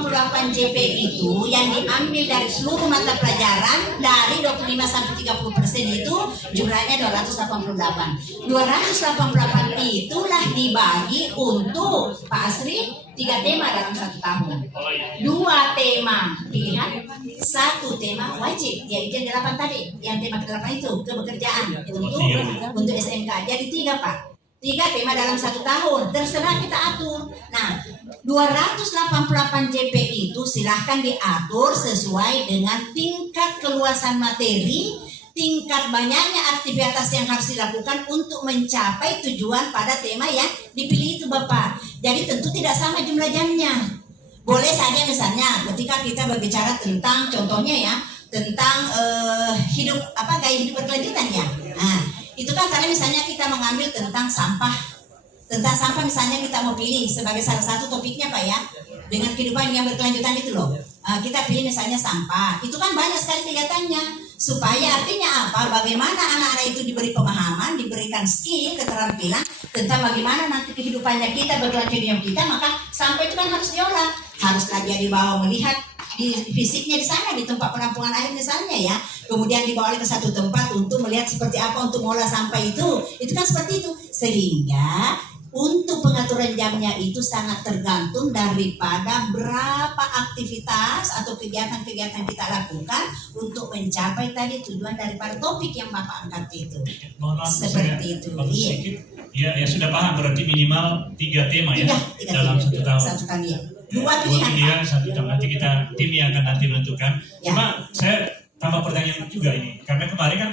188 JP itu yang diambil dari seluruh mata pelajaran dari 25 sampai 30% itu jumlahnya 288. 288 itulah dibagi untuk Pak Asri 3 tema dalam 1 tahun. 2 tema pilihan, 1 tema wajib, yaitu yang 8 tadi. Yang tema ke-8 itu kebekerjaan untuk SMK. Jadi 3 Pak. 3 tema dalam 1 tahun, terserah kita atur. Nah, 288 JP itu silahkan diatur sesuai dengan tingkat keluasan materi, tingkat banyaknya aktivitas yang harus dilakukan untuk mencapai tujuan pada tema yang dipilih itu Bapak. Jadi tentu tidak sama jumlah jamnya. Boleh saja misalnya ketika kita berbicara tentang contohnya ya, tentang gaya hidup berkelanjutan ya. Nah, itu kan karena misalnya kita mengambil tentang sampah misalnya kita mau pilih sebagai salah satu topiknya Pak ya, dengan kehidupan yang berkelanjutan itu loh. Kita pilih misalnya sampah, itu kan banyak sekali kegiatannya. Supaya artinya apa? Bagaimana anak-anak itu diberi pemahaman, diberikan skill, keterampilan tentang bagaimana nanti kehidupannya kita berkelanjutan kita, maka sampah itu kan harus diolah, haruskah dia dibawa melihat di fisiknya di sana di tempat penampungan air misalnya ya, kemudian dibawa ke satu tempat untuk melihat seperti apa untuk mengolah sampah itu kan seperti itu. Sehingga untuk pengaturan jamnya itu sangat tergantung daripada berapa aktivitas atau kegiatan-kegiatan kita lakukan untuk mencapai tadi tujuan daripada topik yang Bapak angkat itu. Seperti itu. Iya. Ya sudah paham, berarti minimal 3 tema ya dalam 1 tahun. 1 tahun ya. 2 pilihan 1 tahun. Nanti kita tim yang akan nanti menentukan. Ya. Cuma saya tambah pertanyaan juga ini, karena kemarin kan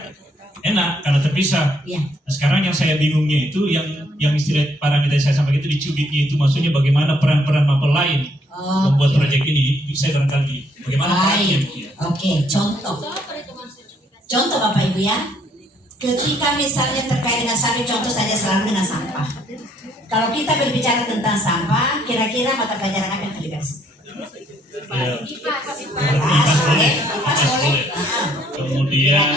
enak karena terpisah. Ya. Nah, sekarang yang saya bingungnya itu yang istilah parameter saya sampaikan itu dicubitnya itu maksudnya bagaimana peran-peran mapel lain membuat proyek ini bisa barangkali bagaimana perannya. Oke, contoh Bapak Ibu ya. Ketika misalnya terkait dengan contoh saja selalu dengan sampah. Kalau kita berbicara tentang sampah, kira-kira mata pelajaran apa yang terlibat? Pas boleh. Kemudian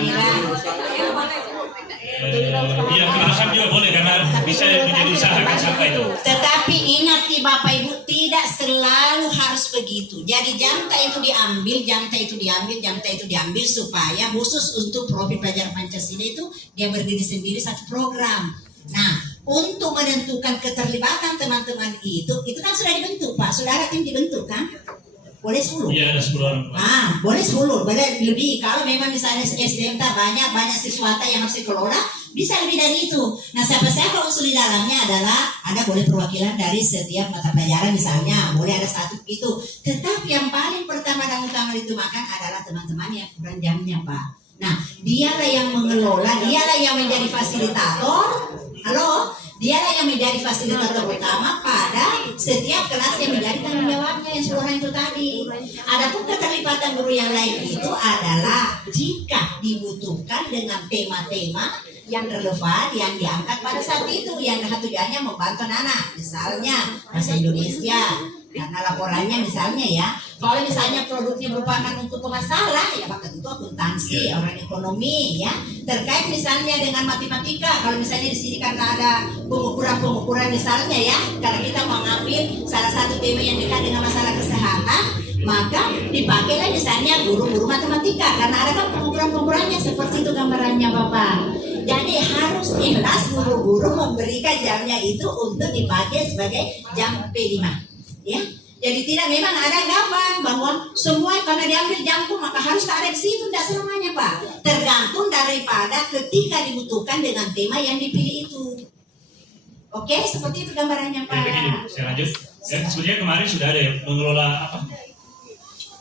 kebiasaan juga boleh karena bisa menjadi usaha kan sampah itu. Tetapi ingat Bapak Ibu, tidak selalu harus begitu. Jadi jamta itu diambil supaya khusus untuk profil pelajaran Pancasila itu dia berdiri sendiri satu program. Nah, untuk menentukan keterlibatan teman-teman itu kan sudah dibentuk Pak, sudah ada tim dibentuk kan? Boleh 10? Iya, ada 10 orang. Boleh 10, boleh lebih. Kalau memang misalnya SDM banyak siswa yang harus dikelola, bisa lebih dari itu. Nah, siapa unsur di dalamnya adalah ada boleh perwakilan dari setiap mata pelajaran misalnya, boleh ada 1 itu. Tetapi yang paling pertama dan utama ditemakan adalah teman-teman yang kurang jamnya Pak. Nah, dialah yang mengelola, dialah yang menjadi fasilitator. Dialah yang menjadi fasilitator utama pada setiap kelas yang menjadi tanggung jawabnya yang seluruh itu tadi. Adapun keterlibatan guru yang lain itu adalah jika dibutuhkan dengan tema-tema yang relevan yang diangkat pada saat itu, yang tujuannya membantu anak, misalnya bahasa Indonesia karena laporannya misalnya ya. Kalau misalnya produknya merupakan untuk pemasalah ya maka tentu akuntansi, orang ekonomi ya. Terkait misalnya dengan matematika, kalau misalnya di sini karena ada pengukuran misalnya ya, karena kita mengambil salah satu tema yang dekat dengan masalah kesehatan, maka dipakailah misalnya guru-guru matematika karena ada kan pengukuran-pengukurannya seperti itu gambarannya Bapak. Jadi harus ikhlas guru-guru memberikan jamnya itu untuk dipakai sebagai jam P5 ya. Jadi tidak memang ada gambar bahwa semua karena diambil jamku maka harus ada di situ, tidak selamanya Pak. Tergantung daripada ketika dibutuhkan dengan tema yang dipilih itu. Oke, seperti itu gambarannya Pak. Begini, saya lanjut. Dan sebenarnya kemarin sudah ada yang mengelola apa?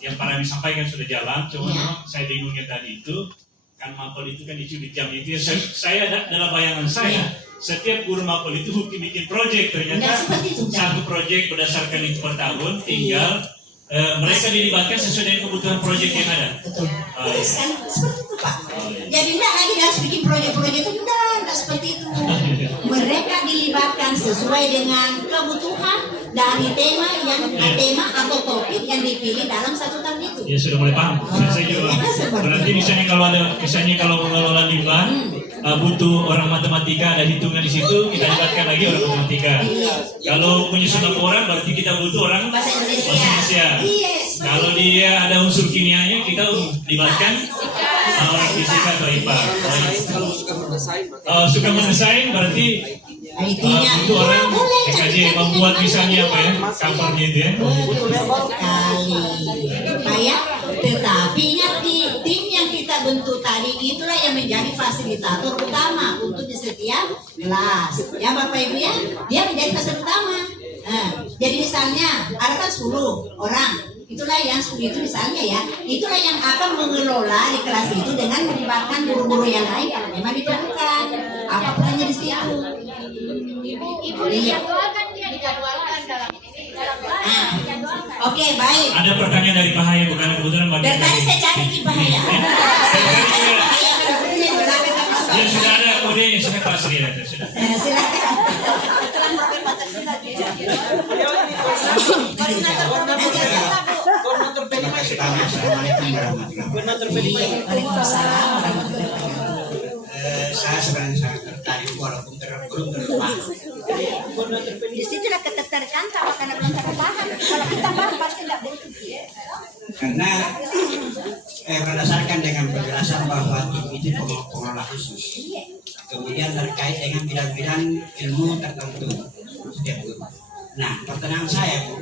Yang para disampaikan sudah jalan, cuma memang saya bingungnya tadi itu kan mapel itu kan dicubit jam itu. Saya dalam bayangan saya. Setiap guru mapel itu bikin proyek, ternyata satu proyek berdasarkan itu per tahun, tinggal mereka dilibatkan sesuai dengan kebutuhan proyek yang ada. Betul. Seperti itu Pak. Jadi tidak lagi harus bikin proyek-proyek itu, tidak seperti itu. Mereka dilibatkan sesuai dengan kebutuhan dari tema atau topik yang dipilih dalam 1 tahun itu. Ya sudah mulai paham. Saya juga. Berarti misalnya kalau mengelola limbah butuh orang matematika, ada hitungan di situ, kita libatkan lagi orang matematika. Kalau menyusun laporan berarti kita butuh orang bahasa Indonesia. Iya, ada unsur kimianya, kita libatkan orang fisika atau IPA. Kalau suka mendesain, Suka mendesain berarti IT-nya itu orang boleh TKJ membuat misalnya apa ya, covernya itu ya. betul sekali. Kayak tetapi ingat nih, tim yang kita bentuk tadi itulah yang menjadi fasilitator utama untuk di setiap kelas. Ya Bapak Ibu ya, dia menjadi fasilitator utama. Jadi misalnya ada kan 10 orang, itulah yang 10 itu misalnya ya, itulah yang akan mengelola di kelas itu dengan melibatkan guru-guru yang lain kalau memang diperlukan. Apa perannya di situ? Ibu dijadwalkan, dia dijadwalkan dalam Oke, baik. Ada pertanyaan dari Pak Haya, bukan kebetulan Dan bagian tadi saya cari di bahaya. Ya sudah ada kodenya, sudah Pak Sri ada sudah. Silakan. koordinator Terima kasih banyak. Assalamualaikum warahmatullahi wabarakatuh. Waalaikumsalam warahmatullahi wabarakatuh. Saya sebenarnya sangat tertarik walaupun belum terlalu. Di situlah ketertarikan sama karena belum terpaham. Kalau kita paham pasti tidak begitu. Karena berdasarkan dengan penjelasan bahwa tim itu pengelola khusus, kemudian terkait dengan bidang-bidang ilmu tertentu setiap guru. Nah, pertanyaan saya, Bu,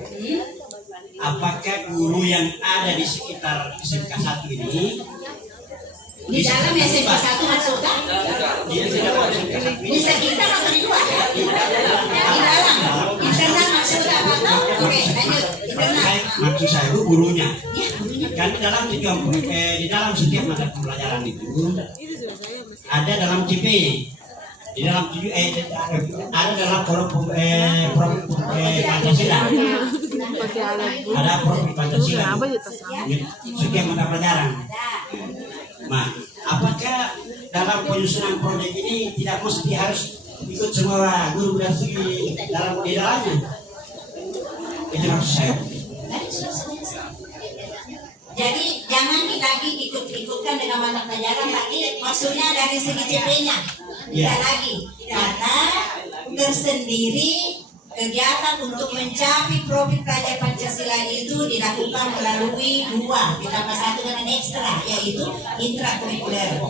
apakah guru yang ada di sekitar SMK 1 ini Di dalam SMK 1 maksudnya? Di sekitar atau di luar? Di dalam. Internal maksudnya apa? Oke, lanjut. Internal. maksud saya Bu, gurunya? Ya, gurunya. Kan di dalam setiap mata pelajaran itu ada dalam CP, di dalam ada dalam Pancasila, ada program Pancasila setiap mata pelajaran. Nah, apakah dalam penyusunan proyek ini tidak mesti harus ikut semua guru di dalamnya? Itu maksud saya. Jadi jangan lagi ikut-ikutkan dengan mata pelajaran lagi. Maksudnya dari segi CP-nya. Tidak lagi. Karena tersendiri kegiatan untuk mencapai profil pelajar Pancasila itu dilakukan melalui 2 ditambah 1 dengan ekstra, yaitu intrakurikuler.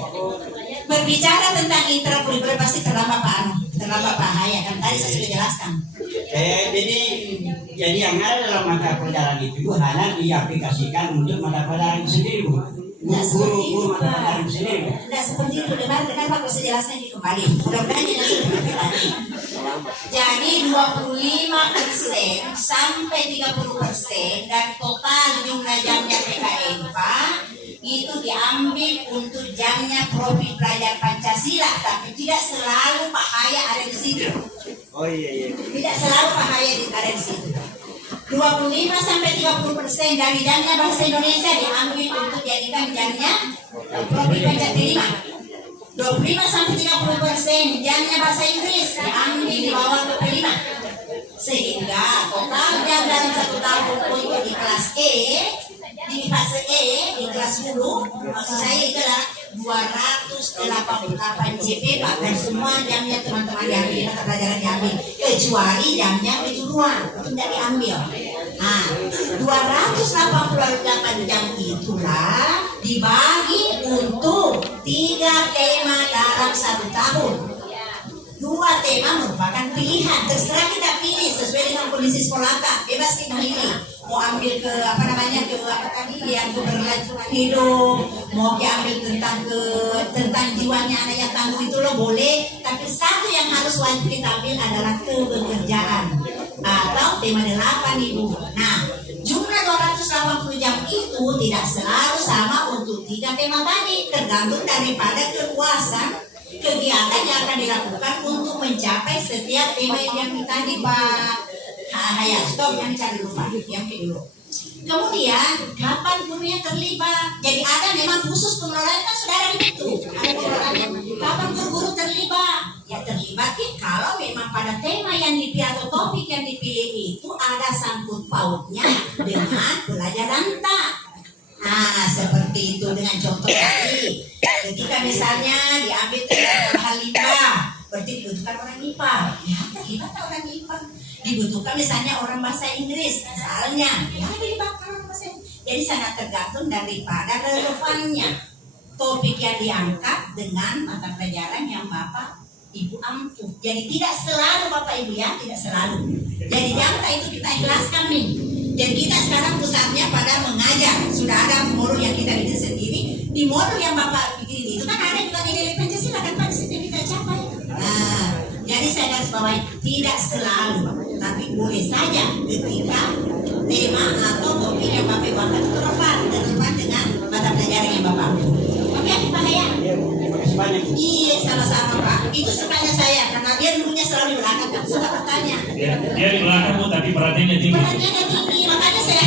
Berbicara tentang intrakurikuler pasti terlambat Pak Haya, kan tadi saya sudah jelaskan. Jadi yang ada dalam mata pelajaran itu hanya diaplikasikan untuk mata pelajaran itu sendiri, Bu. Guru mata pelajaran itu sendiri, Bu. Tidak seperti itu, dengar Pak, saya jelaskan ini kembali. Mudah-mudahan tidak seperti tadi. Jadi 25% sampai 30% dari total jumlah jamnya PKMPA itu diambil untuk jamnya profil pelajar Pancasila, tapi tidak selalu Pak Haya ada di situ. Oh iya. Tidak selalu Pak Haya ada di situ. 25 sampai 30% dari jamnya bahasa Indonesia diambil untuk jadikan jamnya profil Pancasila. 25 sampai 30% jamnya bahasa Inggris diambil di bawah ke kelima. Sehingga total jam dalam 1 tahun untuk di kelas E, di fase E, di kelas 10, maksud saya itu adalah 288 JP Pak, dan semua jamnya teman-teman diambil, mata pelajaran diambil, kecuali jamnya kejuruan itu tidak diambil. Nah, 288 jam itulah dibagi untuk 3 tema dalam 1 tahun. 2 tema merupakan pilihan, terserah kita pilih sesuai dengan kondisi sekolah kita, bebas kita pilih. Mau ambil ke yang keberlangsungan hidup, mau diambil tentang jiwanya anak yang tangguh itu lo boleh, tapi satu yang harus wajib kita ambil adalah kebekerjaan atau tema 8 Ibu. Nah, jumlah 280 jam itu tidak selalu sama untuk 3 tema tadi, tergantung daripada kekuasaan kegiatan yang akan dilakukan untuk mencapai setiap tema yang tadi Pak Haya. Stop, yang cari dulu Pak, yang dulu. Kemudian kapan gurunya terlibat? Jadi ada memang khusus pengelolaan, kan sudah ada dibentuk. Ada pengelolaan. Kapan guru terlibat? Ya terlibat kalau memang pada tema yang dipilih atau topik yang dipilih itu ada sangkut pautnya dengan pelajaran tak. Nah, seperti itu dengan contoh tadi. Ketika misalnya diambil tentang hal limbah, berarti dibutuhkan orang IPA. Ya, terlibat orang IPA. Dibutuhkan misalnya orang bahasa Inggris, misalnya, ya dilibatkan orang bahasa Inggris. Jadi sangat tergantung daripada relevannya topik yang diangkat dengan mata pelajaran yang Bapak Ibu ampuh. Jadi tidak selalu Bapak Ibu ya, tidak selalu. Jadi jangan itu kita ikhlaskan nih. Jadi kita sekarang pusatnya pada mengajar. Sudah ada modul yang kita bikin sendiri. Di modul yang Bapak bikin itu kan ada juga nilai Pancasila kan Pancasila yang kita capai. Nah, jadi saya garis bawahi tidak selalu, tapi boleh saja ketika tema atau topik yang Bapak Ibu angkat itu relevan dengan mata pelajaran yang Bapak ampuh. Oke, Pak Haya? Terima kasih banyak. Iya, sama-sama Pak. Itu sukanya saya karena dia dulunya selalu di belakang kan suka bertanya. Dia di belakang Bu, tapi perhatiannya tinggi. Pertanyaannya tinggi, makanya saya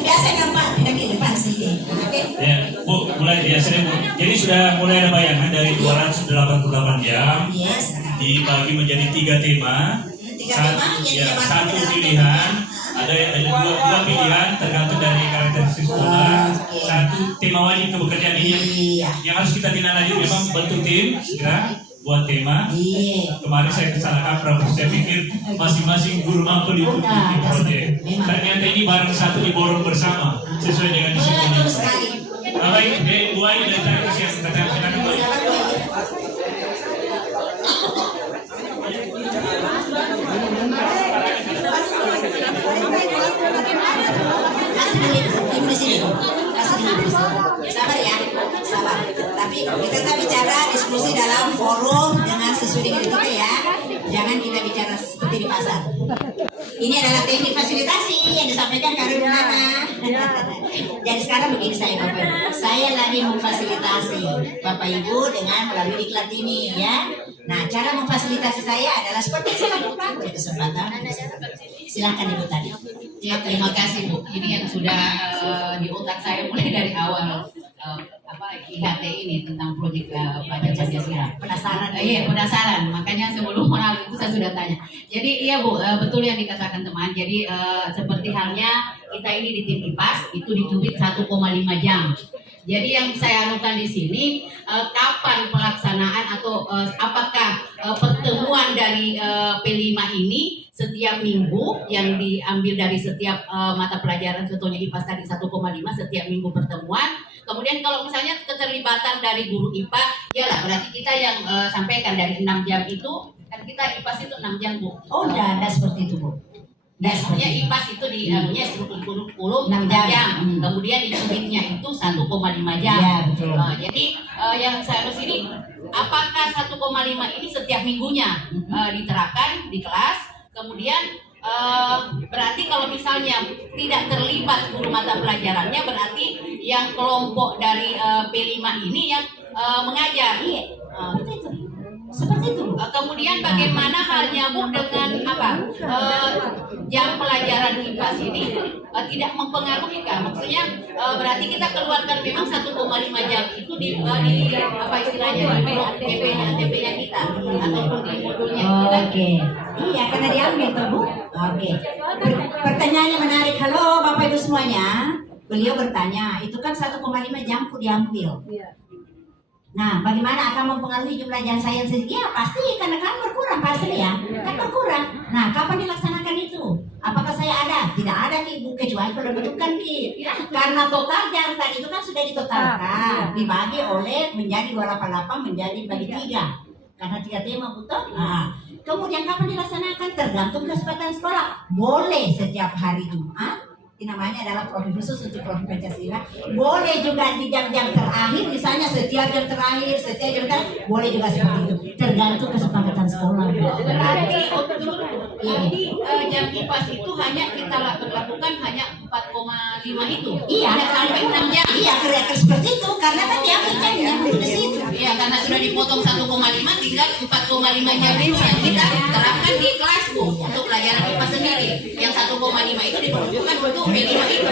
biasa gampang tidak di depan sih. Oke. Ya, Bu, mulai biasanya Bu. Jadi sudah mulai ada bayangan dari 288 jam Yes. dibagi menjadi 3 tema. Tiga tema yang dia Satu dalam pilihan, ada dua pilihan tergantung dari karakteristik sekolah. Satu tema wajib kebekerjaan ini yang harus kita tindak lanjut, memang bentuk tim segera buat tema. Iya. Kemarin saya kesana kaprah, saya pikir masing-masing guru mampu diikuti proyek. Ternyata ini barang satu diborong bersama sesuai dengan disiplin. Betul sekali. Baik, Bu Ai dari tadi siang silakan Bu Ai. Kasih dulu di sini. Kasih dulu di sini. Sabar ya, sabar. Tapi kita tetap bicara diskusi dalam forum dengan sesuai dengan kita ya. Jangan kita bicara seperti di pasar. Ini adalah teknik fasilitasi yang disampaikan Karim Nana. Jadi sekarang begini saya Bapak Ibu. Saya lagi memfasilitasi Bapak Ibu dengan melalui iklan ini ya. Nah, cara memfasilitasi saya adalah seperti yang saya lakukan. Beri kesempatan. Silakan Ibu tadi. Ya, terima kasih Bu. Ini yang sudah di otak saya mulai dari awal IHT ini tentang proyek pelajar Pancasila. Penasaran? Iya, penasaran. Makanya sebelum moral itu saya sudah tanya. Jadi iya Bu, betul yang dikatakan teman. Jadi seperti halnya kita ini di tim IPAS itu dicubit 1,5 jam. Jadi yang saya anukan di sini kapan pelaksanaan atau apakah pertemuan dari P5 ini setiap minggu yang diambil dari setiap mata pelajaran, contohnya IPAS tadi 1,5 setiap minggu pertemuan. Kemudian kalau misalnya keterlibatan dari guru IPA, ya lah berarti kita yang sampaikan dari 6 jam itu kan kita IPAS itu 6 jam Bu. Oh, enggak seperti itu Bu. Biasanya IPAS itu di anunya struktur kurikulum 6 jam. Kemudian di cubitnya itu 1,5 jam. Ya, betul. Jadi yang saya harus ini apakah 1,5 ini setiap minggunya diterapkan di kelas? Kemudian berarti kalau misalnya tidak terlibat guru mata pelajarannya, berarti yang kelompok dari P5 ini yang mengajar. Iya. Seperti itu. Kemudian bagaimana halnya Bu dengan jam pelajaran IPAS ini tidak mempengaruhi kan? Maksudnya berarti kita keluarkan memang 1,5 jam itu di apa istilahnya di TP-nya kita ataupun di modulnya. Oke. Iya, karena diambil tuh Bu. Oke. Pertanyaannya menarik. Halo Bapak Ibu semuanya. Beliau bertanya, itu kan 1,5 jam diambil. Nah, bagaimana akan mempengaruhi jumlah jam saya sendiri? Ya pasti, karena kan berkurang pasti ya, kan berkurang. Nah, kapan dilaksanakan itu? Apakah saya ada? Tidak ada nih Bu, kecuali kalau dibutuhkan nih. Karena total jam tadi itu kan sudah ditotalkan, dibagi oleh menjadi 288 menjadi bagi 3. Karena 3 tema butuh. Nah, kemudian kapan dilaksanakan? Tergantung kesempatan sekolah. Boleh setiap hari Jumat. Ini namanya adalah prodi khusus untuk prodi Pancasila. Boleh juga di jam-jam terakhir, misalnya setiap jam terakhir, boleh juga seperti itu. Tergantung kesepakatan sekolah. Berarti jam IPAS itu hanya kita berlakukan hanya 4,5 itu. Iya, tidak sampai 6 jam. Iya, kira-kira seperti itu. Karena kan diambil jamnya di situ. Iya, karena sudah dipotong 1,5, tinggal 4,5 jam itu yang kita terapkan di kelas Bu untuk pelajaran IPA sendiri. Yang 1,5 itu diperuntukkan untuk P5 itu.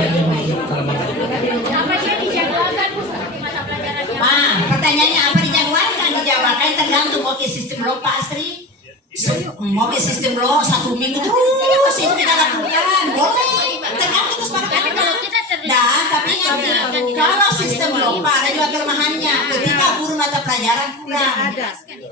Apa dia dijadwalkan Bu seperti mata pelajarannya? Pertanyaannya apa dijadwalkan? Dijadwalkan tergantung mau ke sistem lo Pak Asri. Mau ke sistem lo 1 minggu terus itu kita lakukan. Boleh, tergantung kesepakatan. Nah, tapi kalau sistem lo Pak ada juga kelemahannya. Ketika guru mata pelajaran kurang.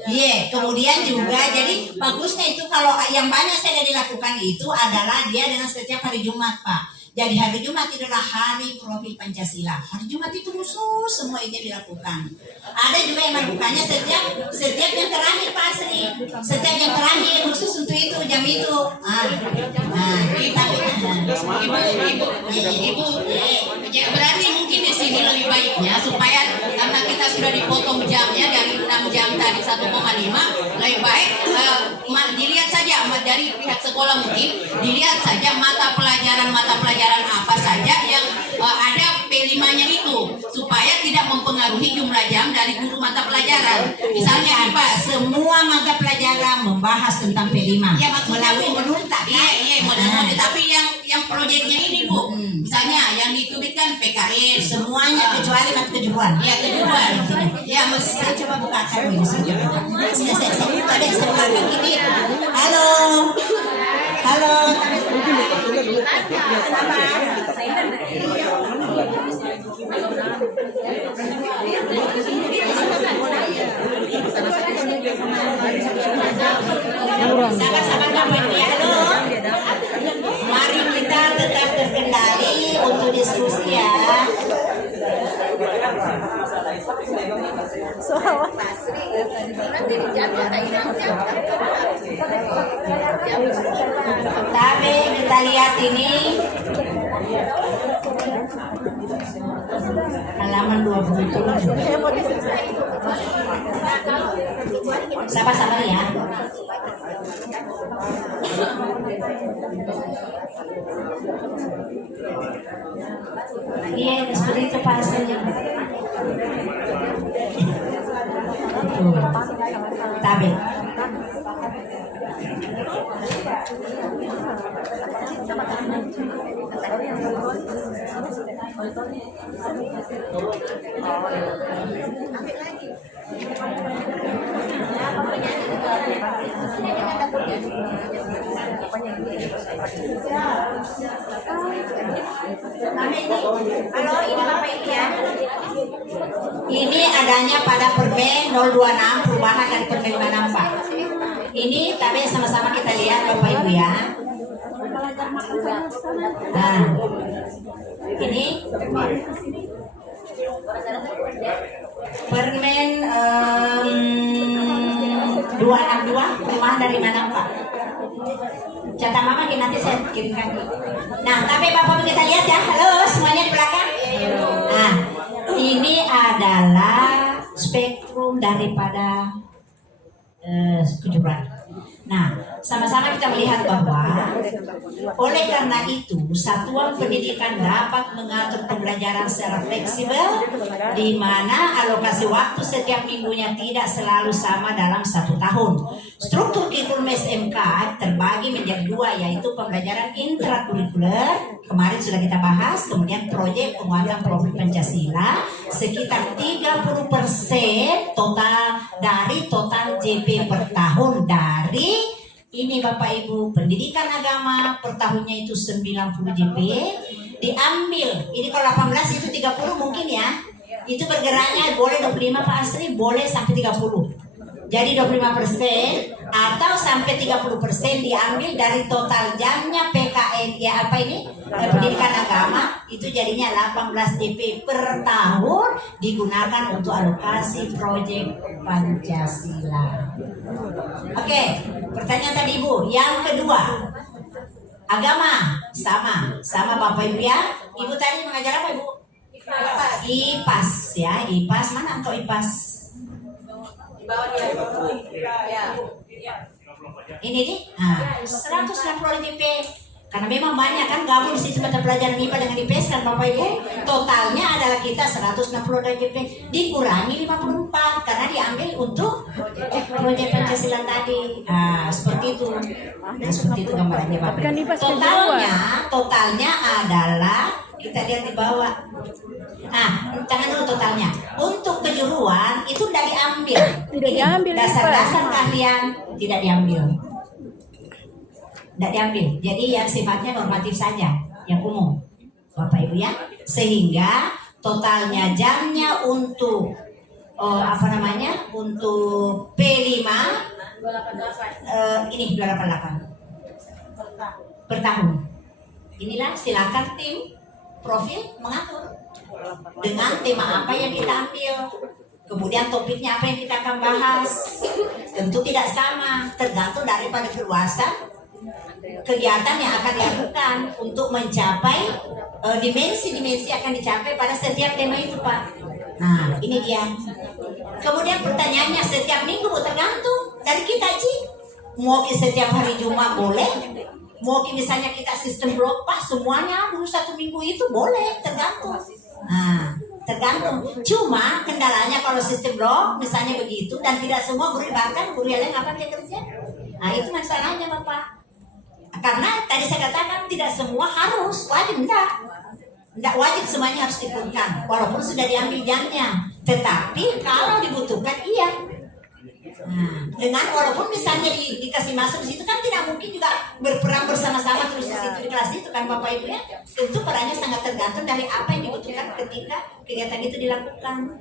Iya, kemudian juga jadi bagusnya itu kalau yang banyak saya dilakukan itu adalah dia dengan setiap hari Jumat Pak. Jadi hari Jumat adalah hari profil Pancasila. Hari Jumat itu khusus semua ini dilakukan. Ada juga yang melakukannya setiap yang terakhir Pak Asri. Setiap yang terakhir khusus untuk itu jam itu. Ibu, ya berarti mungkin di sini lebih baiknya supaya karena kita sudah dipotong jamnya dari 6 jam tadi 1,5, lebih baik dilihat saja dari pihak sekolah mungkin dilihat saja mata pelajaran apa saja yang ada P5-nya itu supaya tidak mempengaruhi jumlah jam dari guru mata pelajaran. Misalnya IPA, Semua mata pelajaran membahas tentang P5 ya maksudnya melalui modul tak? iya model tapi yang proyeknya ini Bu, misalnya yang ditubitkan PKN Semuanya kecuali mata kejuruan. ya kejuruan ya Saya coba bukakan ini saja. Saya bukakan gini. Halo. Sama-sama kamu ya. Halo. Mari kita tetap terkendali untuk diskusi ya. Tapi kita lihat ini halaman 27. Sabar-sabar ya. Iya, seperti itu Pak hasilnya. Tabe. Halo, ini Bapak Ibu ya. Ini adanya pada Permen 026 perubahan dari Permen 94. Ini tapi sama-sama kita lihat Bapak Ibu ya. Nah, ini Permen 262 perubahan dari mana Pak? Catat mama nanti saya kirimkan. Nah, tapi Bapak kita lihat ya. Halo semuanya di belakang. Nah, ini adalah spektrum daripada kejuruan. Nah, sama-sama kita melihat bahwa oleh karena itu satuan pendidikan dapat mengatur pembelajaran secara fleksibel di mana alokasi waktu setiap minggunya tidak selalu sama dalam 1 tahun. Struktur kurikulum SMK terbagi menjadi 2, yaitu pembelajaran intrakurikuler, kemarin sudah kita bahas, kemudian proyek penguatan profil Pancasila sekitar 30% total dari total JP per tahun dari ini Bapak Ibu, pendidikan agama per tahunnya itu 90 JP diambil, ini kalau 18 itu 30 mungkin ya, itu bergeraknya boleh 25 Pak Asri, boleh sampai 30. Jadi 25% atau sampai 30% diambil dari total jamnya PKN ya apa ini pendidikan agama itu jadinya 18 JP per tahun digunakan untuk alokasi proyek Pancasila. Oke, pertanyaan tadi Ibu. Yang kedua, agama sama Bapak Ibu ya. Ibu tadi mengajar apa Ibu? IPAS ya, IPAS mana atau IPAS? Ini nih, 160 JP. Karena memang banyak kan gabung di situ mata pelajaran IPA dengan IPS kan Bapak Ibu. Totalnya adalah kita 160 JP dikurangi 54 karena diambil untuk proyek Pancasila tadi. Seperti itu. Nah, seperti itu gambarannya Bapak Ibu. Totalnya adalah kita lihat di bawah. Jangan dulu totalnya. Untuk kejuruan itu tidak diambil. Tidak diambil. Dasar-dasar kalian tidak diambil. Tidak diambil. Jadi yang sifatnya normatif saja, yang umum, Bapak Ibu ya. Sehingga totalnya jamnya untuk untuk P5 ini 288 per tahun. inilah silakan tim profil mengatur dengan tema apa yang kita ambil, kemudian topiknya apa yang kita akan bahas. Tentu tidak sama, tergantung daripada keluasan kegiatan yang akan dilakukan untuk mencapai dimensi-dimensi akan dicapai pada setiap tema itu, Pak. Nah, ini dia. Kemudian pertanyaannya setiap minggu tergantung dari kita, Ci. Mau setiap hari Jumat boleh, mau misalnya kita sistem blok, Pak, semuanya dulu 1 minggu itu boleh, tergantung. Nah, tergantung. Cuma kendalanya kalau sistem blok misalnya begitu dan tidak semua guru, bahkan guru yang lain apa dia kerja. Nah, itu masalahnya, Bapak. Karena tadi saya katakan tidak semua harus wajib, enggak wajib semuanya harus dipunkan walaupun sudah diambil jamnya, tetapi kalau dibutuhkan iya. Nah, dengan walaupun misalnya dikasih masuk di situ kan tidak mungkin juga berperan bersama-sama terus di situ di kelas itu kan Bapak Ibu ya. Tentu perannya sangat tergantung dari apa yang dibutuhkan ketika kegiatan itu dilakukan.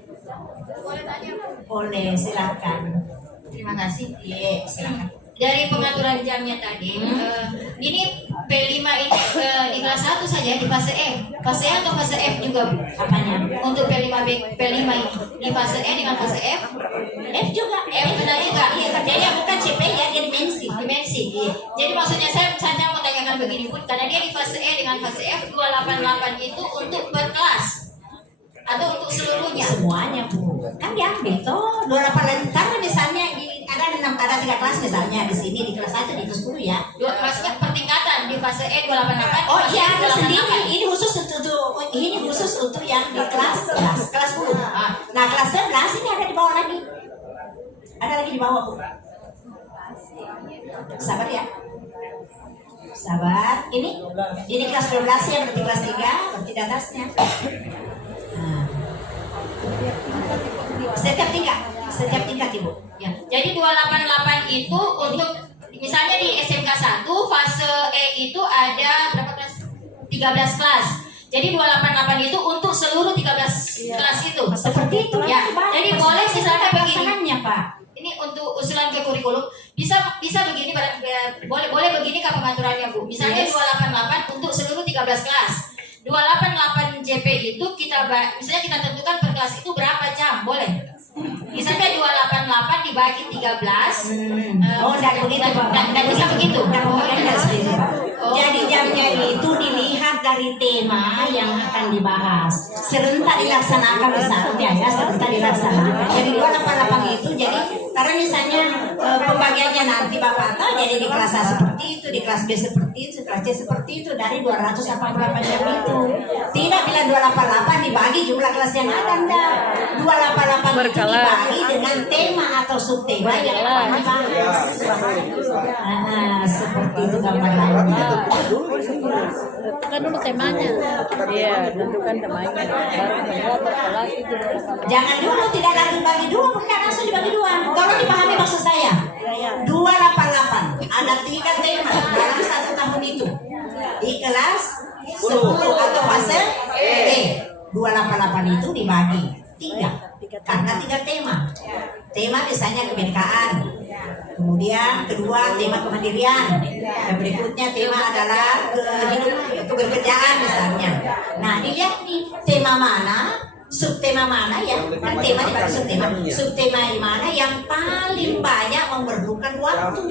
Boleh, silakan. Terima kasih. Iya, silakan. Dari pengaturan jamnya tadi, ini P5 ini di kelas 1 saja di fase E. Fase E atau fase F juga, Bu? Apanya? Untuk P5 ini di fase E dengan fase F. F juga. F benar juga. Iya, kerjanya bukan CP ya, dia dimensi. Iya. Jadi maksudnya saya mau tanyakan begini, Bu, karena dia di fase E dengan fase F 288 itu untuk per kelas atau untuk seluruhnya? Semuanya, Bu. Kan diambil toh 28 karena misalnya ada 3 kelas misalnya di sini di kelas 1 di kelas 10 ya. Maksudnya pertingkatan di fase E 288. Oh iya, ada sendiri. Ini khusus untuk yang di kelas 10. Nah, kelas 11 ini ada di bawah lagi. Ada lagi di bawah, Bu. Sabar ya. Sabar. Ini kelas 12 ya, berarti kelas 3, berarti di atasnya. Nah. Setiap tingkat Ibu. Ya. Jadi 288 itu untuk misalnya di SMK 1 fase E itu ada berapa kelas? 13 kelas. Jadi 288 itu untuk seluruh 13 kelas itu. Seperti itu ya. Jadi boleh misalnya begini, Pak. ini untuk usulan ke kurikulum bisa begini boleh begini Kak pengaturannya, Bu. Misalnya 288 untuk seluruh 13 kelas. 288 JP itu misalnya kita tentukan per kelas itu berapa jam, boleh? Misalnya 288 dibagi 13. Enggak begitu, Pak. Enggak bisa begitu. Jadi jamnya itu dilihat dari tema yang akan dibahas. Serentak dilaksanakan misalnya ya, serentak dilaksanakan. Jadi 288 itu jadi karena misalnya pembagiannya nanti Bapak tahu jadi di kelas A seperti itu, di kelas B seperti itu, kelas C seperti itu dari 288 jam itu. Tidak bila 288 dibagi jumlah kelas yang ada, enggak. 288 itu dibagi dengan tema atau subtema yang akan dibahas. Seperti itu gambarannya. Tentukan dulu temanya. Iya, tentukan temanya. Baru kedua per kelas itu. Jangan dulu, tidak lagi bagi 2, bukan langsung dibagi 2. Tolong dipahami maksud saya. 288 ada 3 tema dalam 1 tahun itu. Di kelas 10 atau fase E. 288 itu dibagi 3 karena 3 tema. Tema misalnya kebinekaan. Kemudian kedua tema kemandirian. Dan berikutnya tema adalah keberkerjaan misalnya. Nah, dilihat nih tema mana, subtema mana ya? Kan tema dibagi subtema. Subtema mana yang paling banyak memerlukan waktu?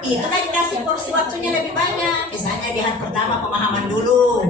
Itulah dikasih porsi waktunya lebih banyak. Misalnya di hari pertama pemahaman dulu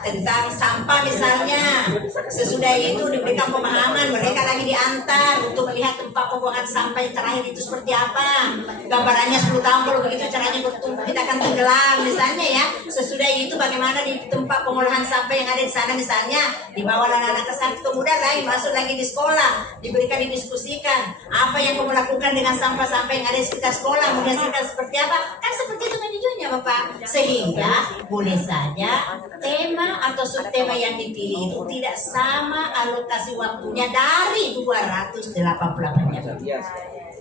tentang sampah misalnya. Sesudah itu diberikan pemahaman, mereka lagi diantar untuk melihat tempat pembuangan sampah yang terakhir itu seperti apa. Gambarannya 10 tahun kalau begitu caranya kita akan tenggelam misalnya ya. Sesudah itu bagaimana di tempat pengolahan sampah yang ada di sana misalnya, dibawa anak-anak ke sana, kemudian lagi masuk lagi di sekolah, diberikan didiskusikan apa yang kamu lakukan dengan sampah-sampah yang ada di sekitar sekolah, menghasilkan seperti apa. Kan seperti itu kan judulnya Bapak. Sehingga boleh saja tema atau subtema yang dipilih itu tidak sama alokasi waktunya dari 288 jam.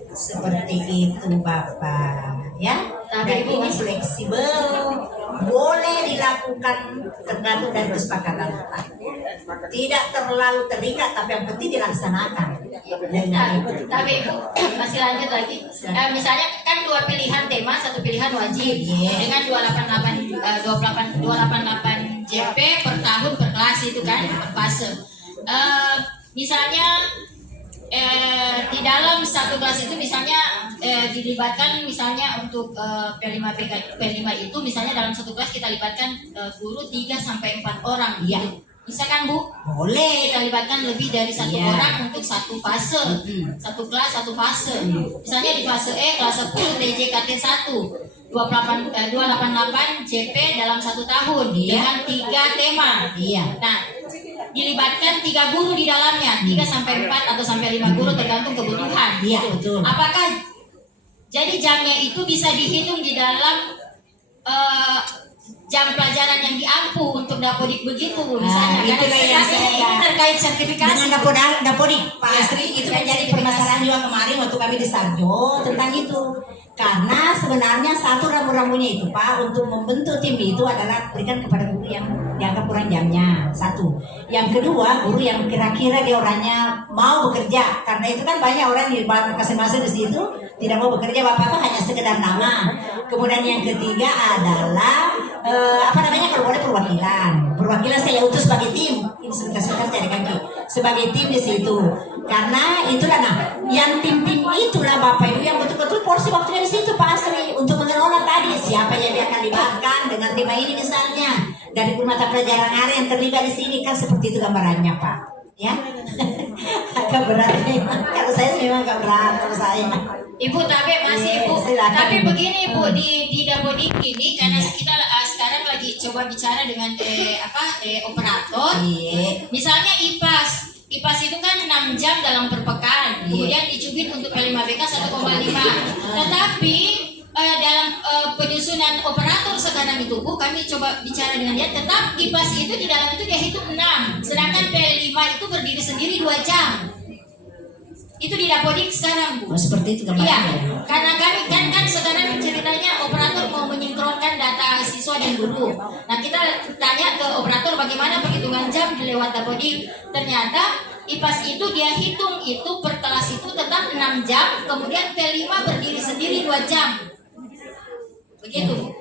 Seperti itu Bapak ya. Dan ini fleksibel, boleh dilakukan tergantung dari kesepakatan. Tidak terlalu terikat, tapi yang penting dilaksanakan. Tapi Ibu masih lanjut lagi. Misalnya kan 2 pilihan tema, 1 pilihan wajib. Dengan 288 JP per tahun per kelas itu kan per fase. Misalnya di dalam satu kelas itu misalnya dilibatkan misalnya untuk P5 itu misalnya dalam satu kelas kita libatkan guru 3 sampai 4 orang. Iya. Bisa kan Bu? Boleh. Kita libatkan lebih dari 1 Iya. orang untuk satu fase, satu kelas satu fase. Misalnya di fase E kelas 10 TJKT 1 288 JP dalam 1 tahun dengan 3 tema. Iya. Nah, dilibatkan 3 guru di dalamnya, 3 sampai 4 atau sampai 5 guru tergantung kebutuhan. Iya, betul. Apakah jadi jamnya itu bisa dihitung di dalam jam pelajaran yang diampu untuk dapodik begitu misalnya itu kan? yang Ini saya terkait sertifikasi. dengan dapodik Pak Asri itu kan jadi permasalahan juga kemarin waktu kami di Sarjo tentang itu, karena sebenarnya satu rambu-rambunya itu Pak untuk membentuk tim itu adalah berikan kepada guru yang dianggap kurang jamnya, satu. Yang kedua, guru yang kira-kira dia orangnya mau bekerja, karena itu kan banyak orang di masing-masing di situ tidak mau bekerja, bapak itu hanya sekedar nama. Kemudian yang ketiga adalah kalau boleh perwakilan saya utus sebagai tim ini sebentar cari kaki sebagai tim di situ, karena itulah yang tim itulah bapak ibu yang betul-betul porsi waktunya di situ Pak Asri untuk mengelola tadi siapa yang dia akan libatkan dengan tema ini misalnya dari mata pelajaran hari yang terlibat di sini kan seperti itu gambarannya Pak ya. Agak berat memang kalau saya memang agak berat kalau saya. Ibu tapi masih Ibu. Silakan, Tapi Ibu. begini Ibu di dapodik ini karena kita sekarang lagi coba bicara dengan operator. Iya. Misalnya IPAS itu kan 6 jam dalam per pekan. Kemudian dicubit untuk P5BK 1,5. Tetapi dalam penyusunan operator sekarang itu Bu, kami coba bicara dengan dia, tetap IPAS itu di dalam itu dia hitung 6. Sedangkan P5 itu berdiri sendiri 2 jam. Itu di dapodik sekarang Bu. Oh, seperti itu gambarannya. Iya, karena kami kan sekarang ceritanya operator mau menyinkronkan data siswa dan guru. Nah kita tanya ke operator bagaimana perhitungan jam lewat dapodik. Ternyata IPAS itu dia hitung itu per kelas itu tetap 6 jam, kemudian P5 berdiri sendiri 2 jam. Begitu.